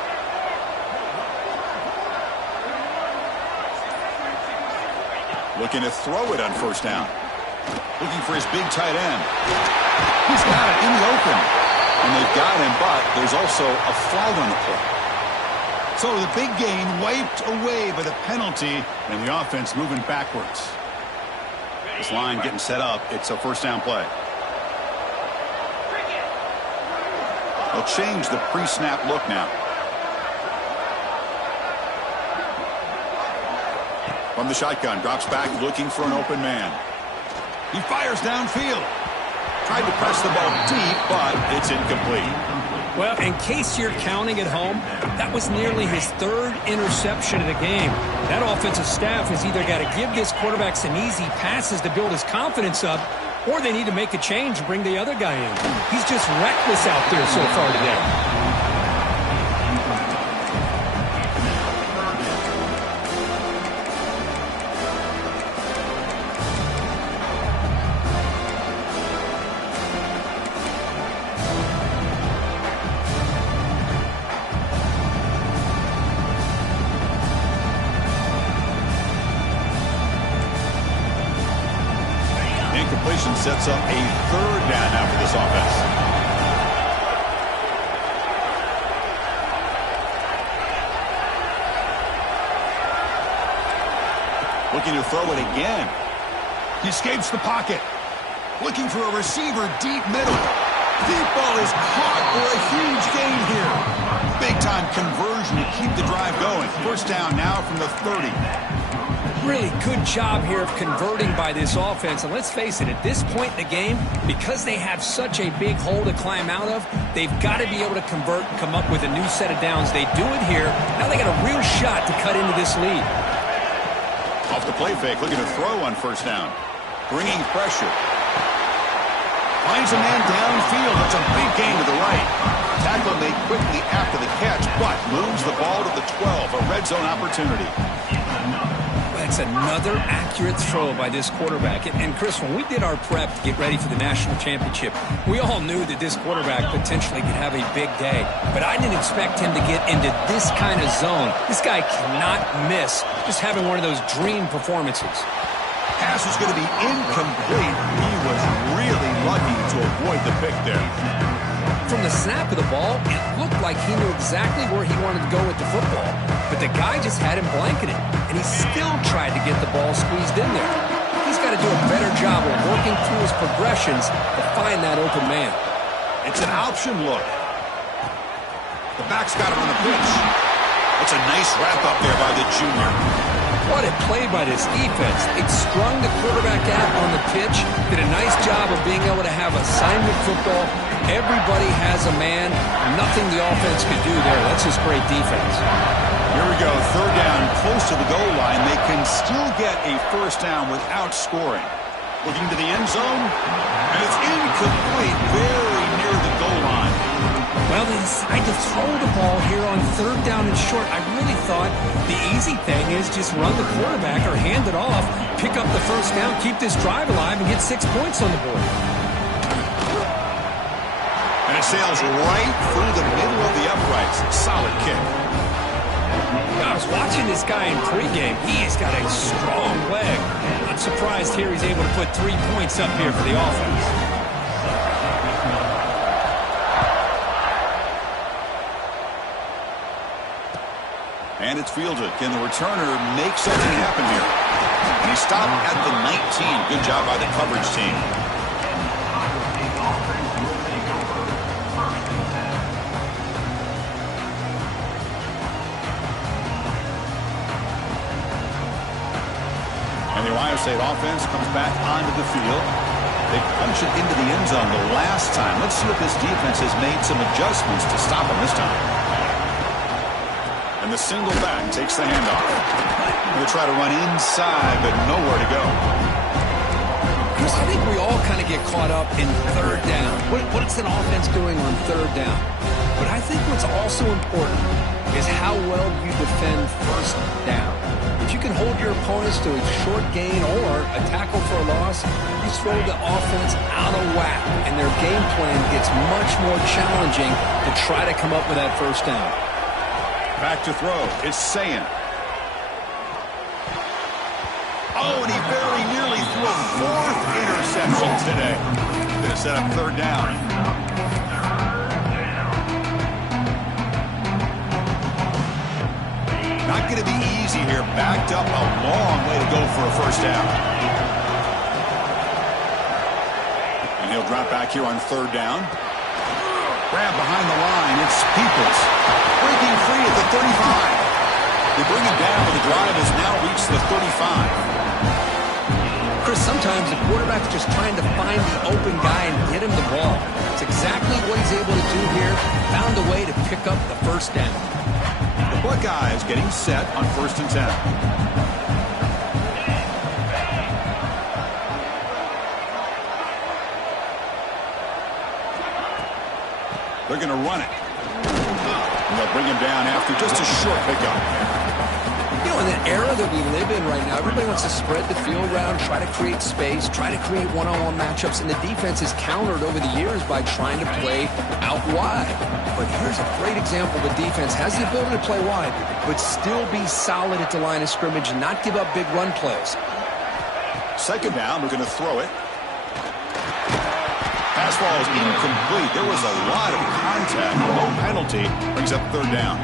Looking to throw it on first down. Looking for his big tight end. He's got it in the open. And they've got him, but there's also a flag on the play. So the big gain wiped away by the penalty, and the offense moving backwards. This line getting set up. It's a first down play. They'll change the pre-snap look now. From the shotgun, drops back looking for an open man. He fires downfield. Tried to press the ball deep, but it's incomplete. Well, in case you're counting at home, that was nearly his third interception of the game. That offensive staff has either got to give this quarterback some easy passes to build his confidence up, or they need to make a change and bring the other guy in. He's just reckless out there so far today. Sets up a third down now for this offense. Looking to throw it again. He escapes the pocket. Looking for a receiver deep middle. Deep ball is caught for a huge gain here. Big time conversion to keep the drive going. First down now from the 30. Really good job here of converting by this offense. And let's face it, at this point in the game, because they have such a big hole to climb out of, they've got to be able to convert and come up with a new set of downs. They do it here. Now they got a real shot to cut into this lead. Off the play fake, looking to throw on first down. Bringing pressure. Finds a man downfield. That's a big gain to the right. Tackle made quickly after the catch, but moves the ball to the 12. A red zone opportunity. That's another accurate throw by this quarterback. And Chris, when we did our prep to get ready for the national championship, we all knew that this quarterback potentially could have a big day. But I didn't expect him to get into this kind of zone. This guy cannot miss just having one of those dream performances. Pass is going to be incomplete. He was really lucky to avoid the pick there. From the snap of the ball, it looked like he knew exactly where he wanted to go with the football. But the guy just had him blanketed, and he still tried to get the ball squeezed in there. He's got to do a better job of working through his progressions to find that open man. It's an option look. The back's got it on the pitch. It's a nice wrap-up there by the junior. What a play by this defense. It strung the quarterback out on the pitch, did a nice job of being able to have assignment football. Everybody has a man. Nothing the offense could do there. That's just great defense. Here we go. Third down, close to the goal line. They can still get a first down without scoring. Looking to the end zone, and it's incomplete, very near the goal line. Well, they decide to throw the ball here on third down and short. I really thought the easy thing is just run the quarterback or hand it off, pick up the first down, keep this drive alive, and get 6 points on the board. And it sails right through the middle of the uprights. Solid kick. I was watching this guy in pregame. He's got a strong leg. I'm surprised here he's able to put 3 points up here for the offense. And it's fielded. Can the returner make something happen here? And he stopped at the 19. Good job by the coverage team. And the Ohio State offense comes back onto the field. They punch it into the end zone the last time. Let's see if this defense has made some adjustments to stop them this time. And the single back takes the handoff. They'll try to run inside, but nowhere to go. Chris, I think we all kind of get caught up in third down. What's an offense doing on third down? But I think what's also important is how well you defend first down. If you can hold your opponents to a short gain or a tackle for a loss, you throw the offense out of whack, and their game plan gets much more challenging to try to come up with that first down. Back to throw. It's Sayan. Oh, and he very nearly threw a fourth interception today. Going to set up third down. Not going to be easy here. Backed up a long way to go for a first down. And he'll drop back here on third down. Grab behind the line. It's Peoples. Breaking free at the 35. They bring him down, but the drive has now reached the 35. Chris, sometimes the quarterback's just trying to find the open guy and get him the ball. It's exactly what he's able to do here. Found a way to pick up the first down. The Buckeyes getting set on 1st and 10. They're going to run it. And they'll bring him down after just a short pickup. You know, in the era that we live in right now, everybody wants to spread the field around, try to create space, try to create one-on-one matchups, and the defense is countered over the years by trying to play out wide. But here's a great example. The defense has the ability to play wide, but still be solid at the line of scrimmage and not give up big run plays. Second down, we're going to throw it. Pass ball is incomplete. There was a lot of contact. No penalty. Brings up third down.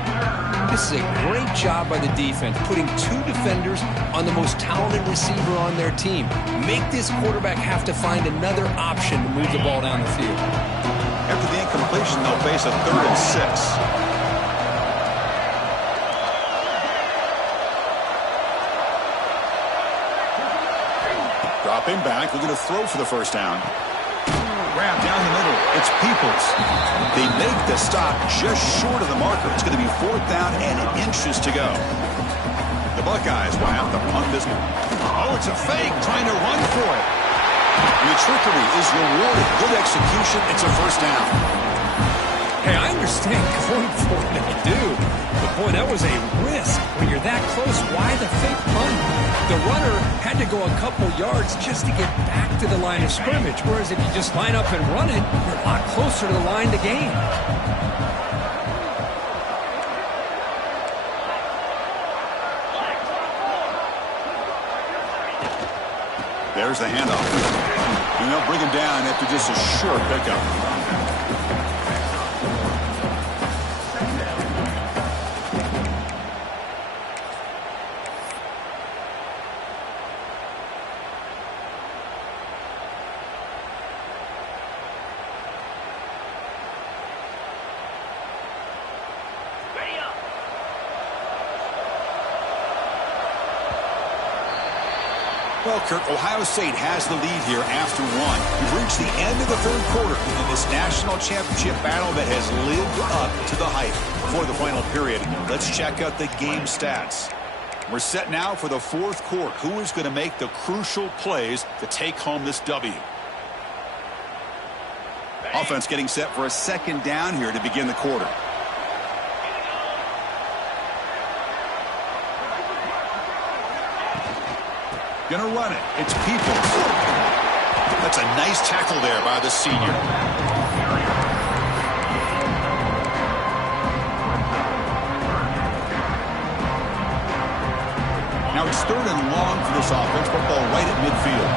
This is a great job by the defense, putting two defenders on the most talented receiver on their team. Make this quarterback have to find another option to move the ball down the field. After the incompletion, they'll face a 3rd and 6. Drop him back. We're going to throw for the first down. Grab down the middle. It's Peoples. They make the stop just short of the marker. It's going to be 4th down and inches to go. The Buckeyes will have to punt this. Oh, it's a fake, trying to run for it. The trickery is rewarded. Good execution. It's a first down. Hey, I understand going for it. I do. But, boy, that was a risk. When you're that close, why the fake punt? The runner had to go a couple yards just to get back to the line of scrimmage, whereas if you just line up and run it, you're a lot closer to the line to gain. There's the handoff. And they'll bring him down after just a short pickup. Well, Kirk, Ohio State has the lead here after one. We've reached the end of the third quarter in this national championship battle that has lived up to the hype. Before the final period, let's check out the game stats. We're set now for the fourth quarter. Who is going to make the crucial plays to take home this W? Offense getting set for a second down here to begin the quarter. Gonna run it. It's Peoples. That's a nice tackle there by the senior. Now it's 3rd and long for this offense. Football right at midfield.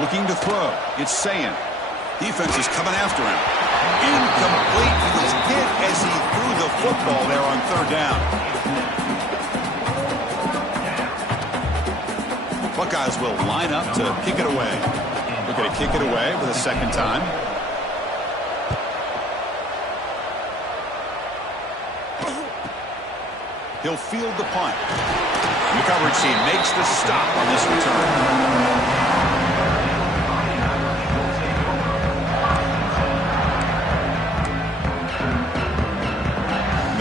Looking to throw. It's Sayin. Defense is coming after him. Incomplete. He was hit as he threw the football there on 3rd down. Buckeyes will line up to kick it away. They're going to kick it away for the second time. He'll field the punt. The coverage team makes the stop on this return.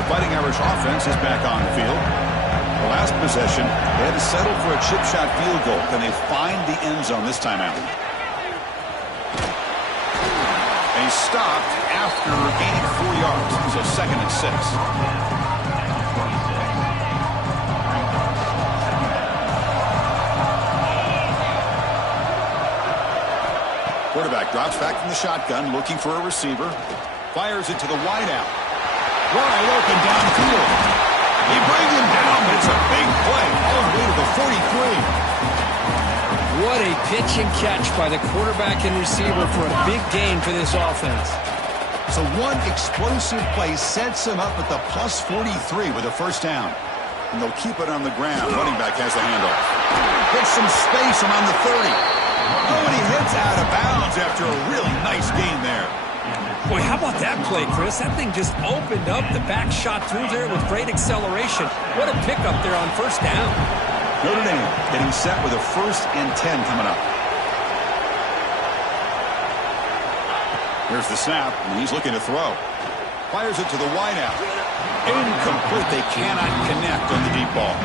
Fighting Irish offense is back on the field. The last possession, they had to settle for a chip shot field goal. Can they find the end zone this time out? They stopped after gaining 4 yards, so 2nd and 6. Quarterback drops back from the shotgun, looking for a receiver. Fires it to the wideout. Wide open downfield. He brings him down, but it's a big play all the way to the 43. What a pitch and catch by the quarterback and receiver for a big gain for this offense. So one explosive play sets him up at the plus 43 with a first down. And they'll keep it on the ground. Running back has the handoff. Gets some space around the 30. Oh, and he hits out of bounds after a really nice gain there. Boy, how about that play, Chris? That thing just opened up. The back shot through there with great acceleration. What a pickup there on first down. Notre Dame getting set with a 1st and 10 coming up. Here's the snap, and he's looking to throw. Fires it to the wideout. Incomplete. They cannot connect on the deep ball.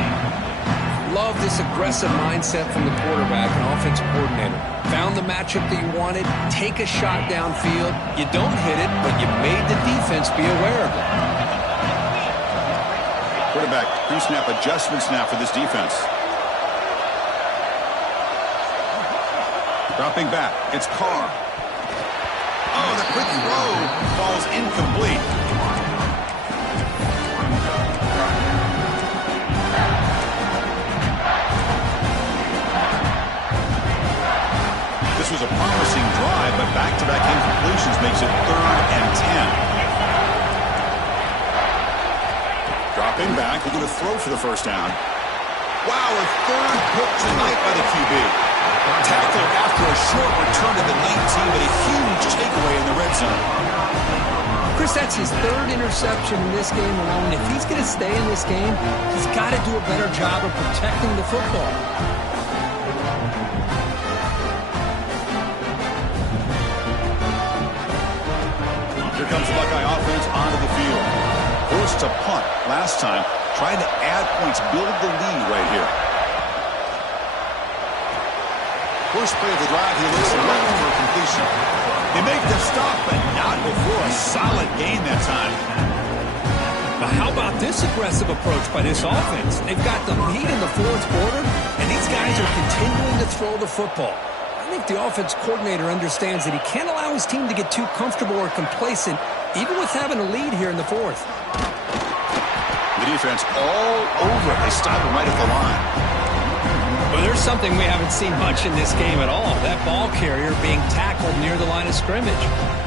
Love this aggressive mindset from the quarterback and offensive coordinator. Found the matchup that you wanted, take a shot downfield. You don't hit it, but you made the defense be aware of it. Quarterback pre-snap adjustments now for this defense. Dropping back, it's Carr. Oh, the quick throw falls incomplete. This was a promising drive, but back-to-back incompletions makes it 3rd and 10. Dropping back, looking to throw for the first down. Wow, a 3rd pick tonight by the QB. Tackle after a short return to the 19, but a huge takeaway in the red zone. Chris, that's his 3rd interception in this game alone. If he's going to stay in this game, he's got to do a better job of protecting the football. Here comes the Buckeye offense onto the field. Forced to punt last time, trying to add points, build the lead right here. First play of the drive, he looks left for a completion. They make the stop, but not before a solid gain that time. But how about this aggressive approach by this offense? They've got the lead in the 4th quarter, and these guys are continuing to throw the football. I think the offense coordinator understands that he can't allow his team to get too comfortable or complacent, even with having a lead here in the 4th. The defense all over it. They stop him right at the line. Well, there's something we haven't seen much in this game at all. That ball carrier being tackled near the line of scrimmage.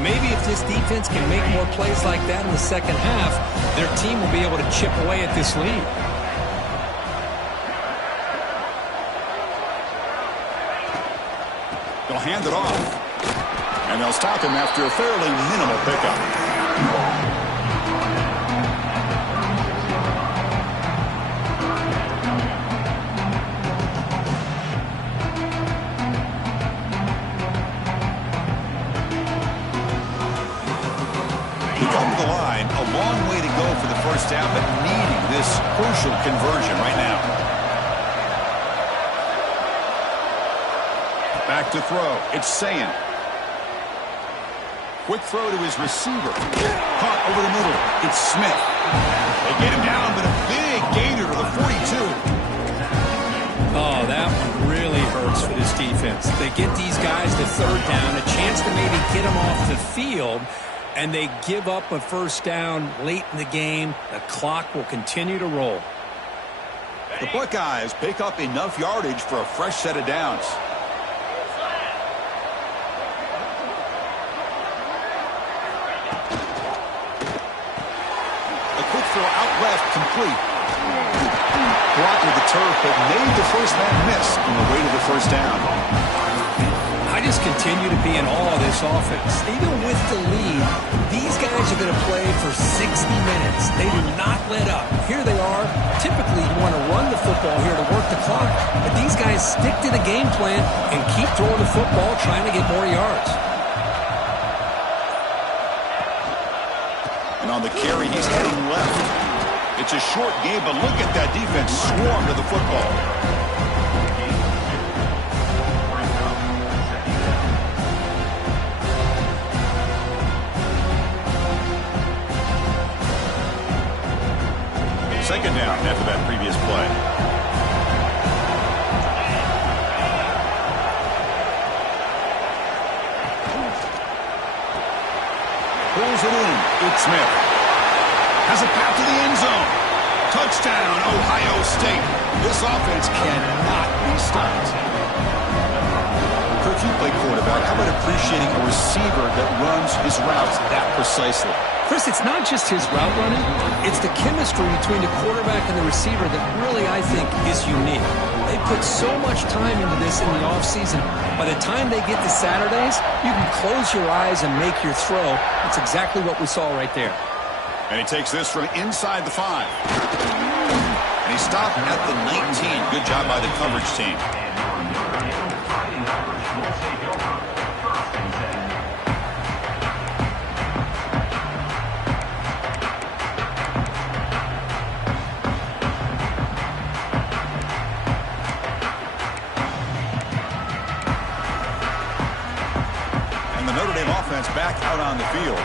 Maybe if this defense can make more plays like that in the second half, their team will be able to chip away at this lead. They'll hand it off. And they'll stop him after a fairly minimal pickup. A long way to go for the first down, but needing this crucial conversion right now. Back to throw. It's Sayin. Quick throw to his receiver. Caught over the middle. It's Smith. They get him down, but a big gainer to the 42. Oh, that one really hurts for this defense. They get these guys to 3rd down, a chance to maybe get them off the field, and they give up a first down late in the game. The clock will continue to roll. The Buckeyes pick up enough yardage for a fresh set of downs. A quick throw out left, complete. Blocked with the turf, but made the first man miss on the way to the first down. I just continue to be in awe of this offense. Even with the lead, these guys are going to play for 60 minutes. They do not let up. Here they are. Typically, you want to run the football here to work the clock, but these guys stick to the game plan and keep throwing the football, trying to get more yards. And on the carry, he's heading left. It's a short game, but look at that defense swarm to the football. Second down after that previous play. Pulls it in. It's Smith. Has a path to the end zone. Touchdown, Ohio State. This offense cannot be stopped. Coach, you play quarterback. How about appreciating a receiver that runs his routes that precisely? Chris, it's not just his route running. It's the chemistry between the quarterback and the receiver that really, I think, is unique. They put so much time into this in the offseason. By the time they get to Saturdays, you can close your eyes and make your throw. That's exactly what we saw right there. And he takes this from inside the 5. And he stopped at the 19. Good job by the coverage team. And the Notre Dame offense back out on the field.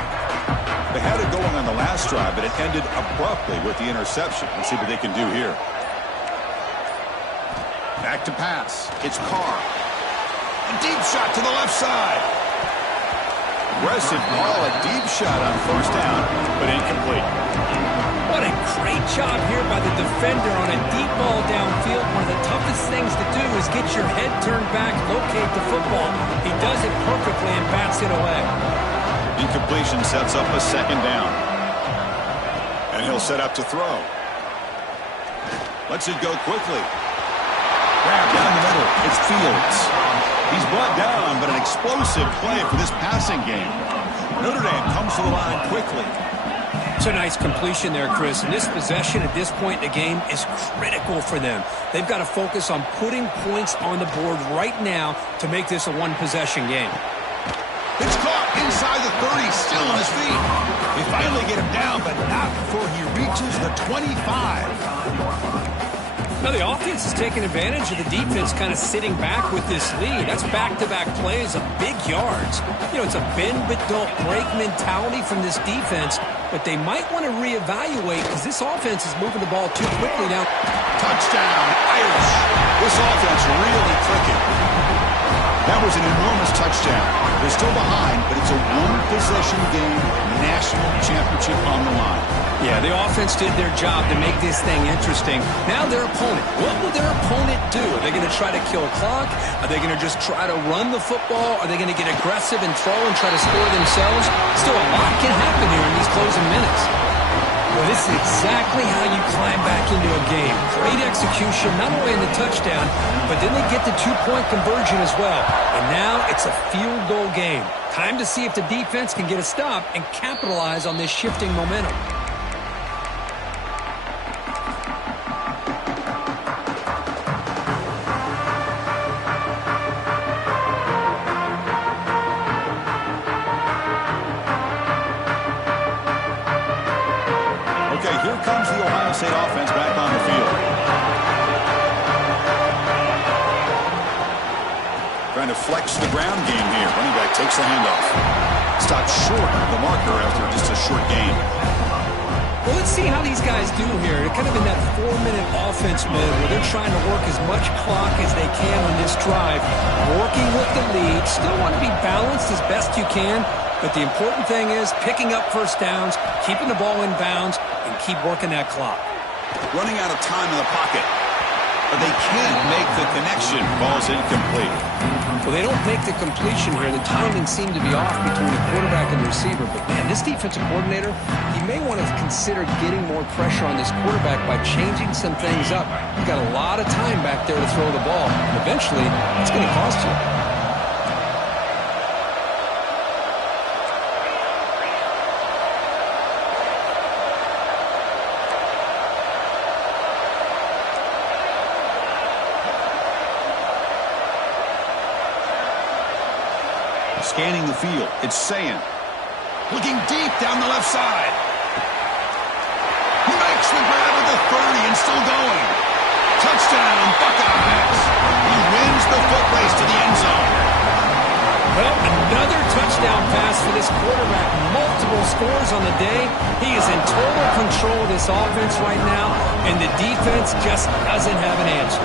They had it going on the last drive, but it ended abruptly with the interception. Let's see what they can do here. Back to pass. It's Carr. A deep shot to the left side. Aggressive ball, a deep shot on first down, but incomplete. What a great job here by the defender on a deep ball downfield. One of the toughest things to do is get your head turned back, locate the football. He does it perfectly and bats it away. Incompletion sets up a second down. And he'll set up to throw. Lets it go quickly. Grab down the middle. It's Fields. He's brought down, but an explosive play for this passing game. Notre Dame comes to the line quickly. It's a nice completion there, Chris. And this possession at this point in the game is critical for them. They've got to focus on putting points on the board right now to make this a one-possession game. It's caught inside the 30, still on his feet. They finally get him down, but not before he reaches the 25. Now the offense is taking advantage of the defense kind of sitting back with this lead. That's back-to-back plays of big yards. You know, it's a bend-but-don't-break mentality from this defense, but they might want to reevaluate because this offense is moving the ball too quickly now. Touchdown, Irish. This offense really clicking. That was an enormous touchdown. They're still behind, but it's a one-possession game, national championship on the line. Yeah, the offense did their job to make this thing interesting. Now their opponent. What will their opponent do? Are they going to try to kill clock? Are they going to just try to run the football? Are they going to get aggressive and throw and try to score themselves? Still, a lot can happen here in these closing minutes. Well, this is exactly how you climb back into a game. Great execution, not only in the touchdown, but then they get the two-point conversion as well. And now it's a field goal game. Time to see if the defense can get a stop and capitalize on this shifting momentum. Here comes the Ohio State offense back on the field. Trying to flex the ground game here. Running back takes the handoff. Stopped short of the marker after just a short game. Well, let's see how these guys do here. They're kind of in that 4-minute offense mode where they're trying to work as much clock as they can on this drive. Working with the lead. Still want to be balanced as best you can. But the important thing is picking up first downs, keeping the ball in bounds, and keep working that clock. Running out of time in the pocket. But they can't make the connection. Ball's incomplete. Well, they don't make the completion here. The timing seemed to be off between the quarterback and the receiver. But, man, this defensive coordinator, he may want to consider getting more pressure on this quarterback by changing some things up. He's got a lot of time back there to throw the ball. Eventually, it's going to cost you. Scanning the field. It's Sayin. Looking deep down the left side. He makes the grab at the 30 and still going. Touchdown, Buckeyes. He wins the foot race to the end zone. Well, another touchdown pass for this quarterback. Multiple scores on the day. He is in total control of this offense right now, and the defense just doesn't have an answer.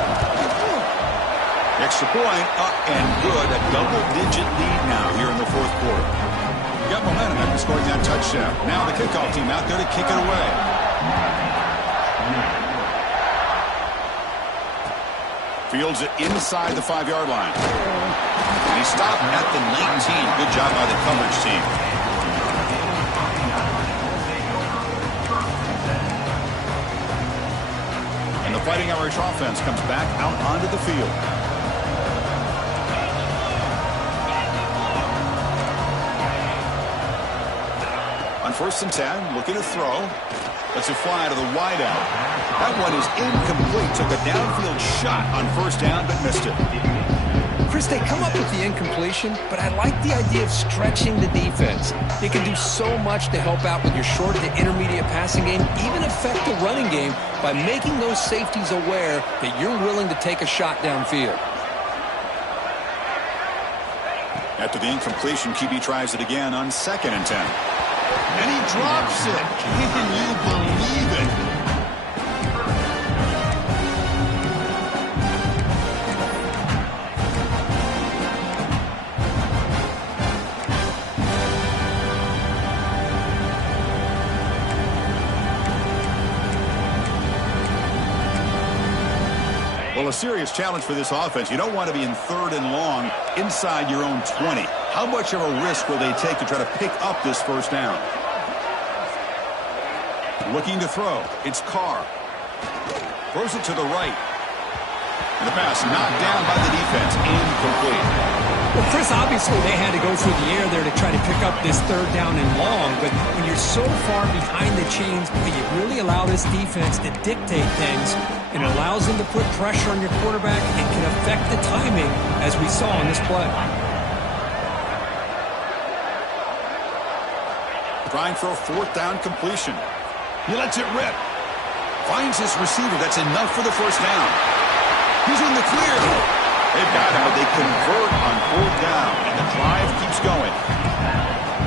Extra point, up and good. A double-digit lead now here in the fourth quarter. You got momentum after scoring that touchdown. Now the kickoff team out there to kick it away. Fields it inside the 5-yard line. And he stopped at the 19. Good job by the coverage team. And the Fighting Irish offense comes back out onto the field. On 1st and 10, looking to throw. Lets it fly to the wideout. That one is incomplete. Took a downfield shot on 1st down, but missed it. Chris, they come up with the incompletion, but I like the idea of stretching the defense. They can do so much to help out with your short to intermediate passing game, even affect the running game by making those safeties aware that you're willing to take a shot downfield. After the incompletion, QB tries it again on 2nd and 10. And he drops it. Can you believe it? Well, a serious challenge for this offense. You don't want to be in 3rd and long inside your own 20. How much of a risk will they take to try to pick up this 1st down? Looking to throw. It's Carr. Throws it to the right. And the pass knocked down by the defense. Incomplete. Well, Chris, obviously they had to go through the air there to try to pick up this 3rd down and long, but when you're so far behind the chains, you really allow this defense to dictate things, and it allows them to put pressure on your quarterback and can affect the timing, as we saw in this play. Trying for a 4th down completion. He lets it rip. Finds his receiver. That's enough for the 1st down. He's in the clear. They've got him, but they convert on 4th down, and the drive keeps going.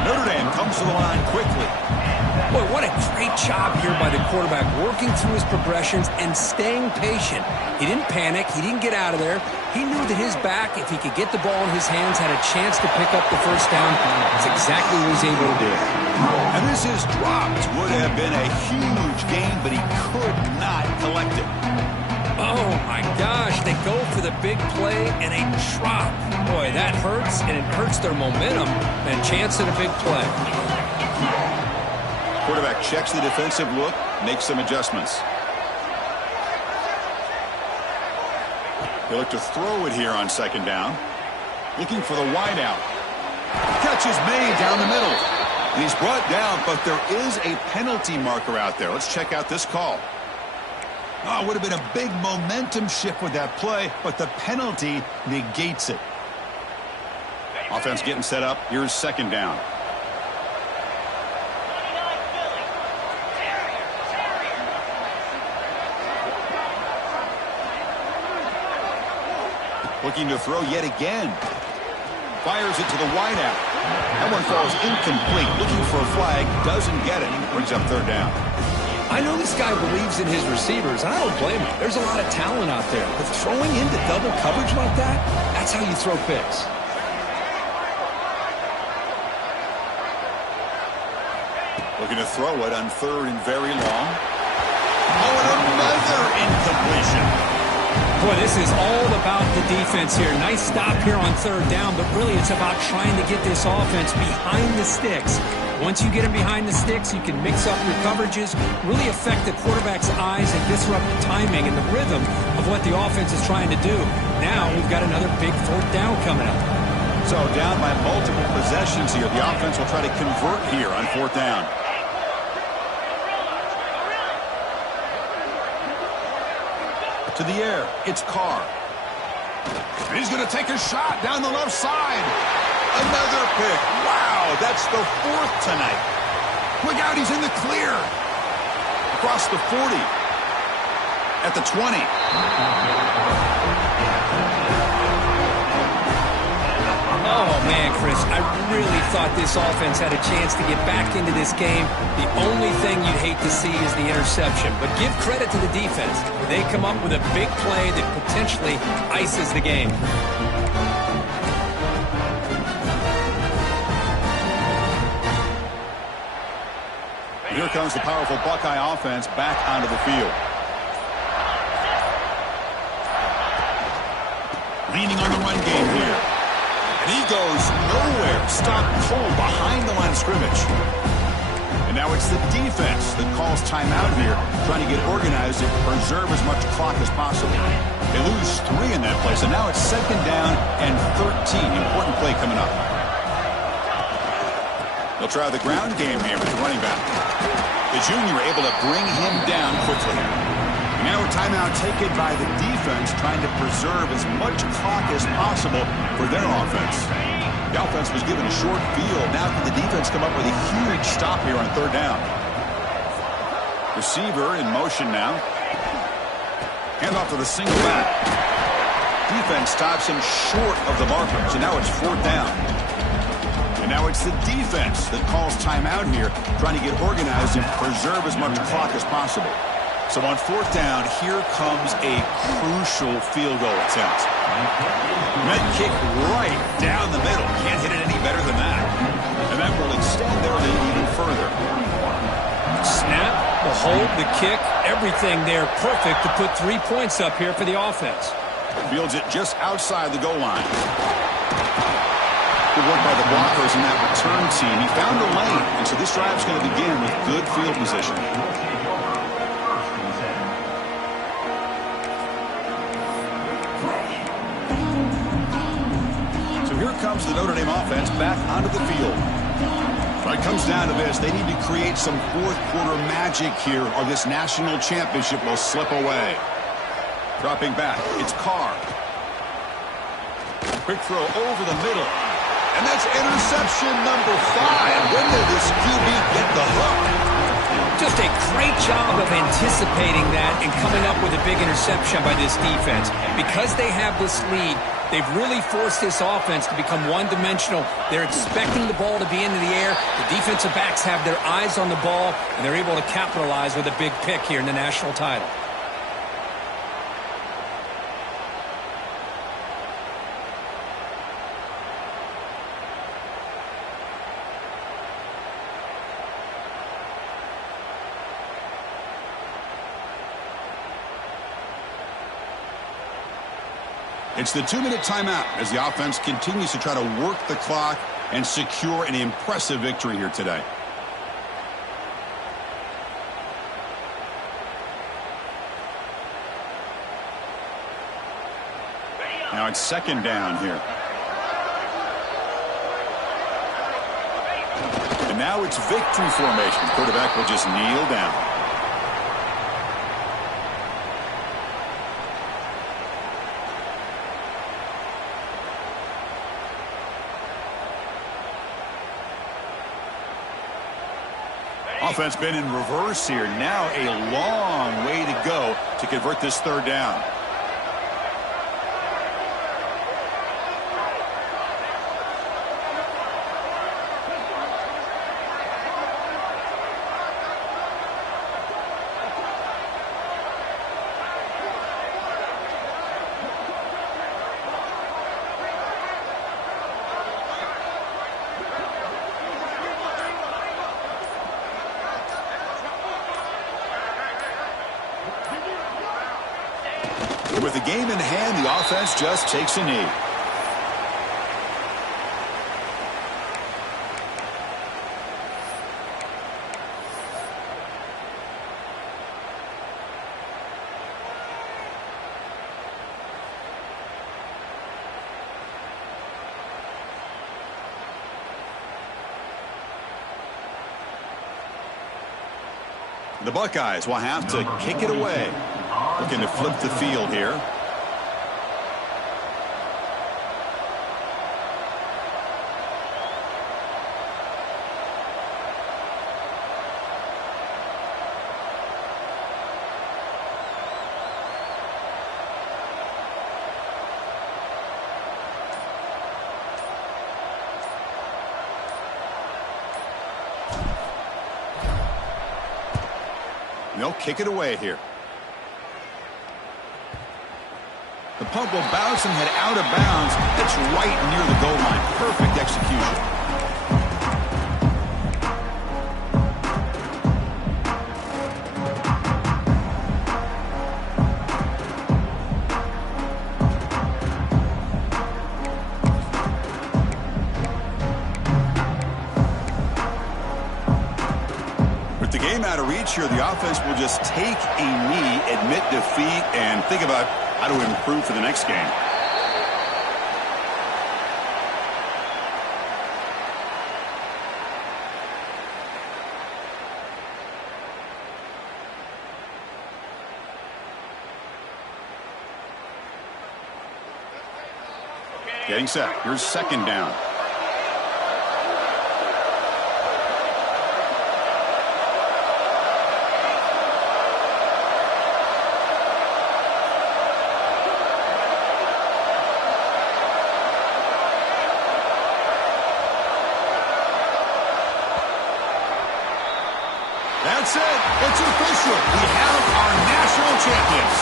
Notre Dame comes to the line quickly. Boy, what a great job here by the quarterback, working through his progressions and staying patient. He didn't panic. He didn't get out of there. He knew that his back, if he could get the ball in his hands, had a chance to pick up the 1st down. That's exactly what he was able to do. And this is dropped. Would have been a huge gain, but he could not collect it. Oh, my gosh. They go for the big play and a drop. Boy, that hurts, and it hurts their momentum and chance at a big play. Quarterback checks the defensive look, makes some adjustments. He'll look to throw it here on 2nd down. Looking for the wideout. Catch is made down the middle. And he's brought down, but there is a penalty marker out there. Let's check out this call. Oh, it would have been a big momentum shift with that play, but the penalty negates it. Offense getting set up. Here's 2nd down. Looking to throw yet again. Fires it to the wideout. That one falls incomplete. Looking for a flag. Doesn't get it. Brings up 3rd down. I know this guy believes in his receivers, and I don't blame him. There's a lot of talent out there. But throwing into double coverage like that, that's how you throw picks. Looking to throw it on 3rd and very long. Oh, and another incompletion. Boy, this is all about the defense here. Nice stop here on 3rd down, but really it's about trying to get this offense behind the sticks. Once you get them behind the sticks, you can mix up your coverages, really affect the quarterback's eyes and disrupt the timing and the rhythm of what the offense is trying to do. Now we've got another big 4th down coming up. So down by multiple possessions here. The offense will try to convert here on 4th down. To the air, it's Carr. He's going to take a shot down the left side. Another pick. Wow, that's the 4th tonight. Look out, he's in the clear. Across the 40. At the 20. Oh, man, Chris, I really thought this offense had a chance to get back into this game. The only thing you'd hate to see is the interception. But give credit to the defense. They come up with a big play that potentially ices the game. Here comes the powerful Buckeye offense back onto the field. Leaning on the run game here. And he goes nowhere. Stopped cold behind the line of scrimmage. And now it's the defense that calls timeout here, trying to get organized and preserve as much clock as possible. They lose 3 in that place, and now it's 2nd down and 13. Important play coming up. They'll try the ground game here with the running back. The junior able to bring him down quickly. Now a timeout taken by the defense, trying to preserve as much clock as possible for their offense. The offense was given a short field. Now can the defense come up with a huge stop here on 3rd down? Receiver in motion now. Handoff to the single back. Defense stops him short of the marker. So now it's 4th down. And now it's the defense that calls timeout here, trying to get organized and preserve as much clock as possible. So on 4th down, here comes a crucial field goal attempt. That kick right down the middle. Can't hit it any better than that. And that will extend their lead even further. Snap, the hold, the kick, everything there perfect to put 3 points up here for the offense. Fields it just outside the goal line. Good work by the blockers in that return team. He found the lane, and so this drive's going to begin with good field position. Comes the Notre Dame offense back onto the field. But it comes down to this. They need to create some 4th quarter magic here, or this national championship will slip away. Dropping back, it's Carr. Quick throw over the middle. And that's interception number 5. When will this QB get the hook? Just a great job of anticipating that and coming up with a big interception by this defense. Because they have this lead, they've really forced this offense to become one-dimensional. They're expecting the ball to be into the air. The defensive backs have their eyes on the ball, and they're able to capitalize with a big pick here in the national title. It's the 2-minute timeout as the offense continues to try to work the clock and secure an impressive victory here today. Now it's 2nd down here. And now it's victory formation. The quarterback will just kneel down. Offense been in reverse here. Now a long way to go to convert this 3rd down. With the game in hand, the offense just takes a knee. The Buckeyes will have to kick it away. Looking to flip the field here. They'll kick it away here. The punt will bounce and head out of bounds. It's right near the goal line. Perfect execution. future, the offense will just take a knee, admit defeat, and think about how to improve for the next game. Getting set. Here's second down. That's it. It's official. We have our national champions.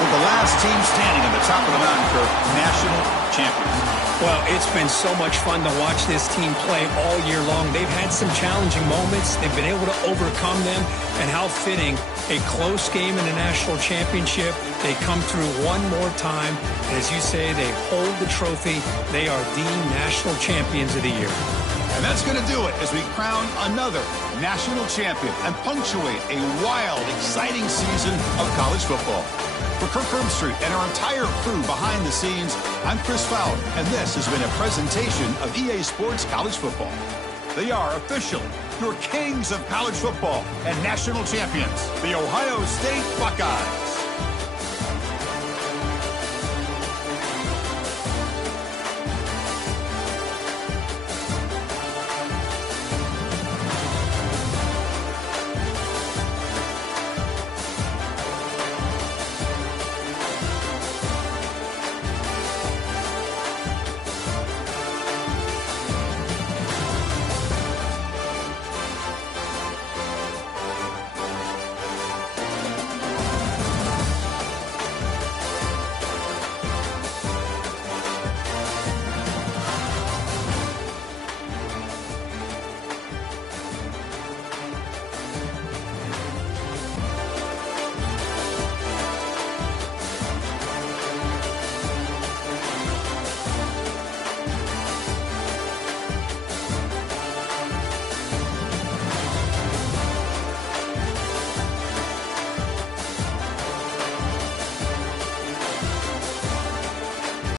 With the last team standing at the top of the mountain for national champions. Well, it's been so much fun to watch this team play all year long. They've had some challenging moments. They've been able to overcome them. And how fitting, a close game in the national championship. They come through one more time. And as you say, they hold the trophy. They are the national champions of the year. And that's going to do it as we crown another national champion and punctuate a wild, exciting season of college football. For Kirk Herbstreit and our entire crew behind the scenes, I'm Chris Fowler, and this has been a presentation of EA Sports College Football. They are officially your kings of college football and national champions, the Ohio State Buckeyes.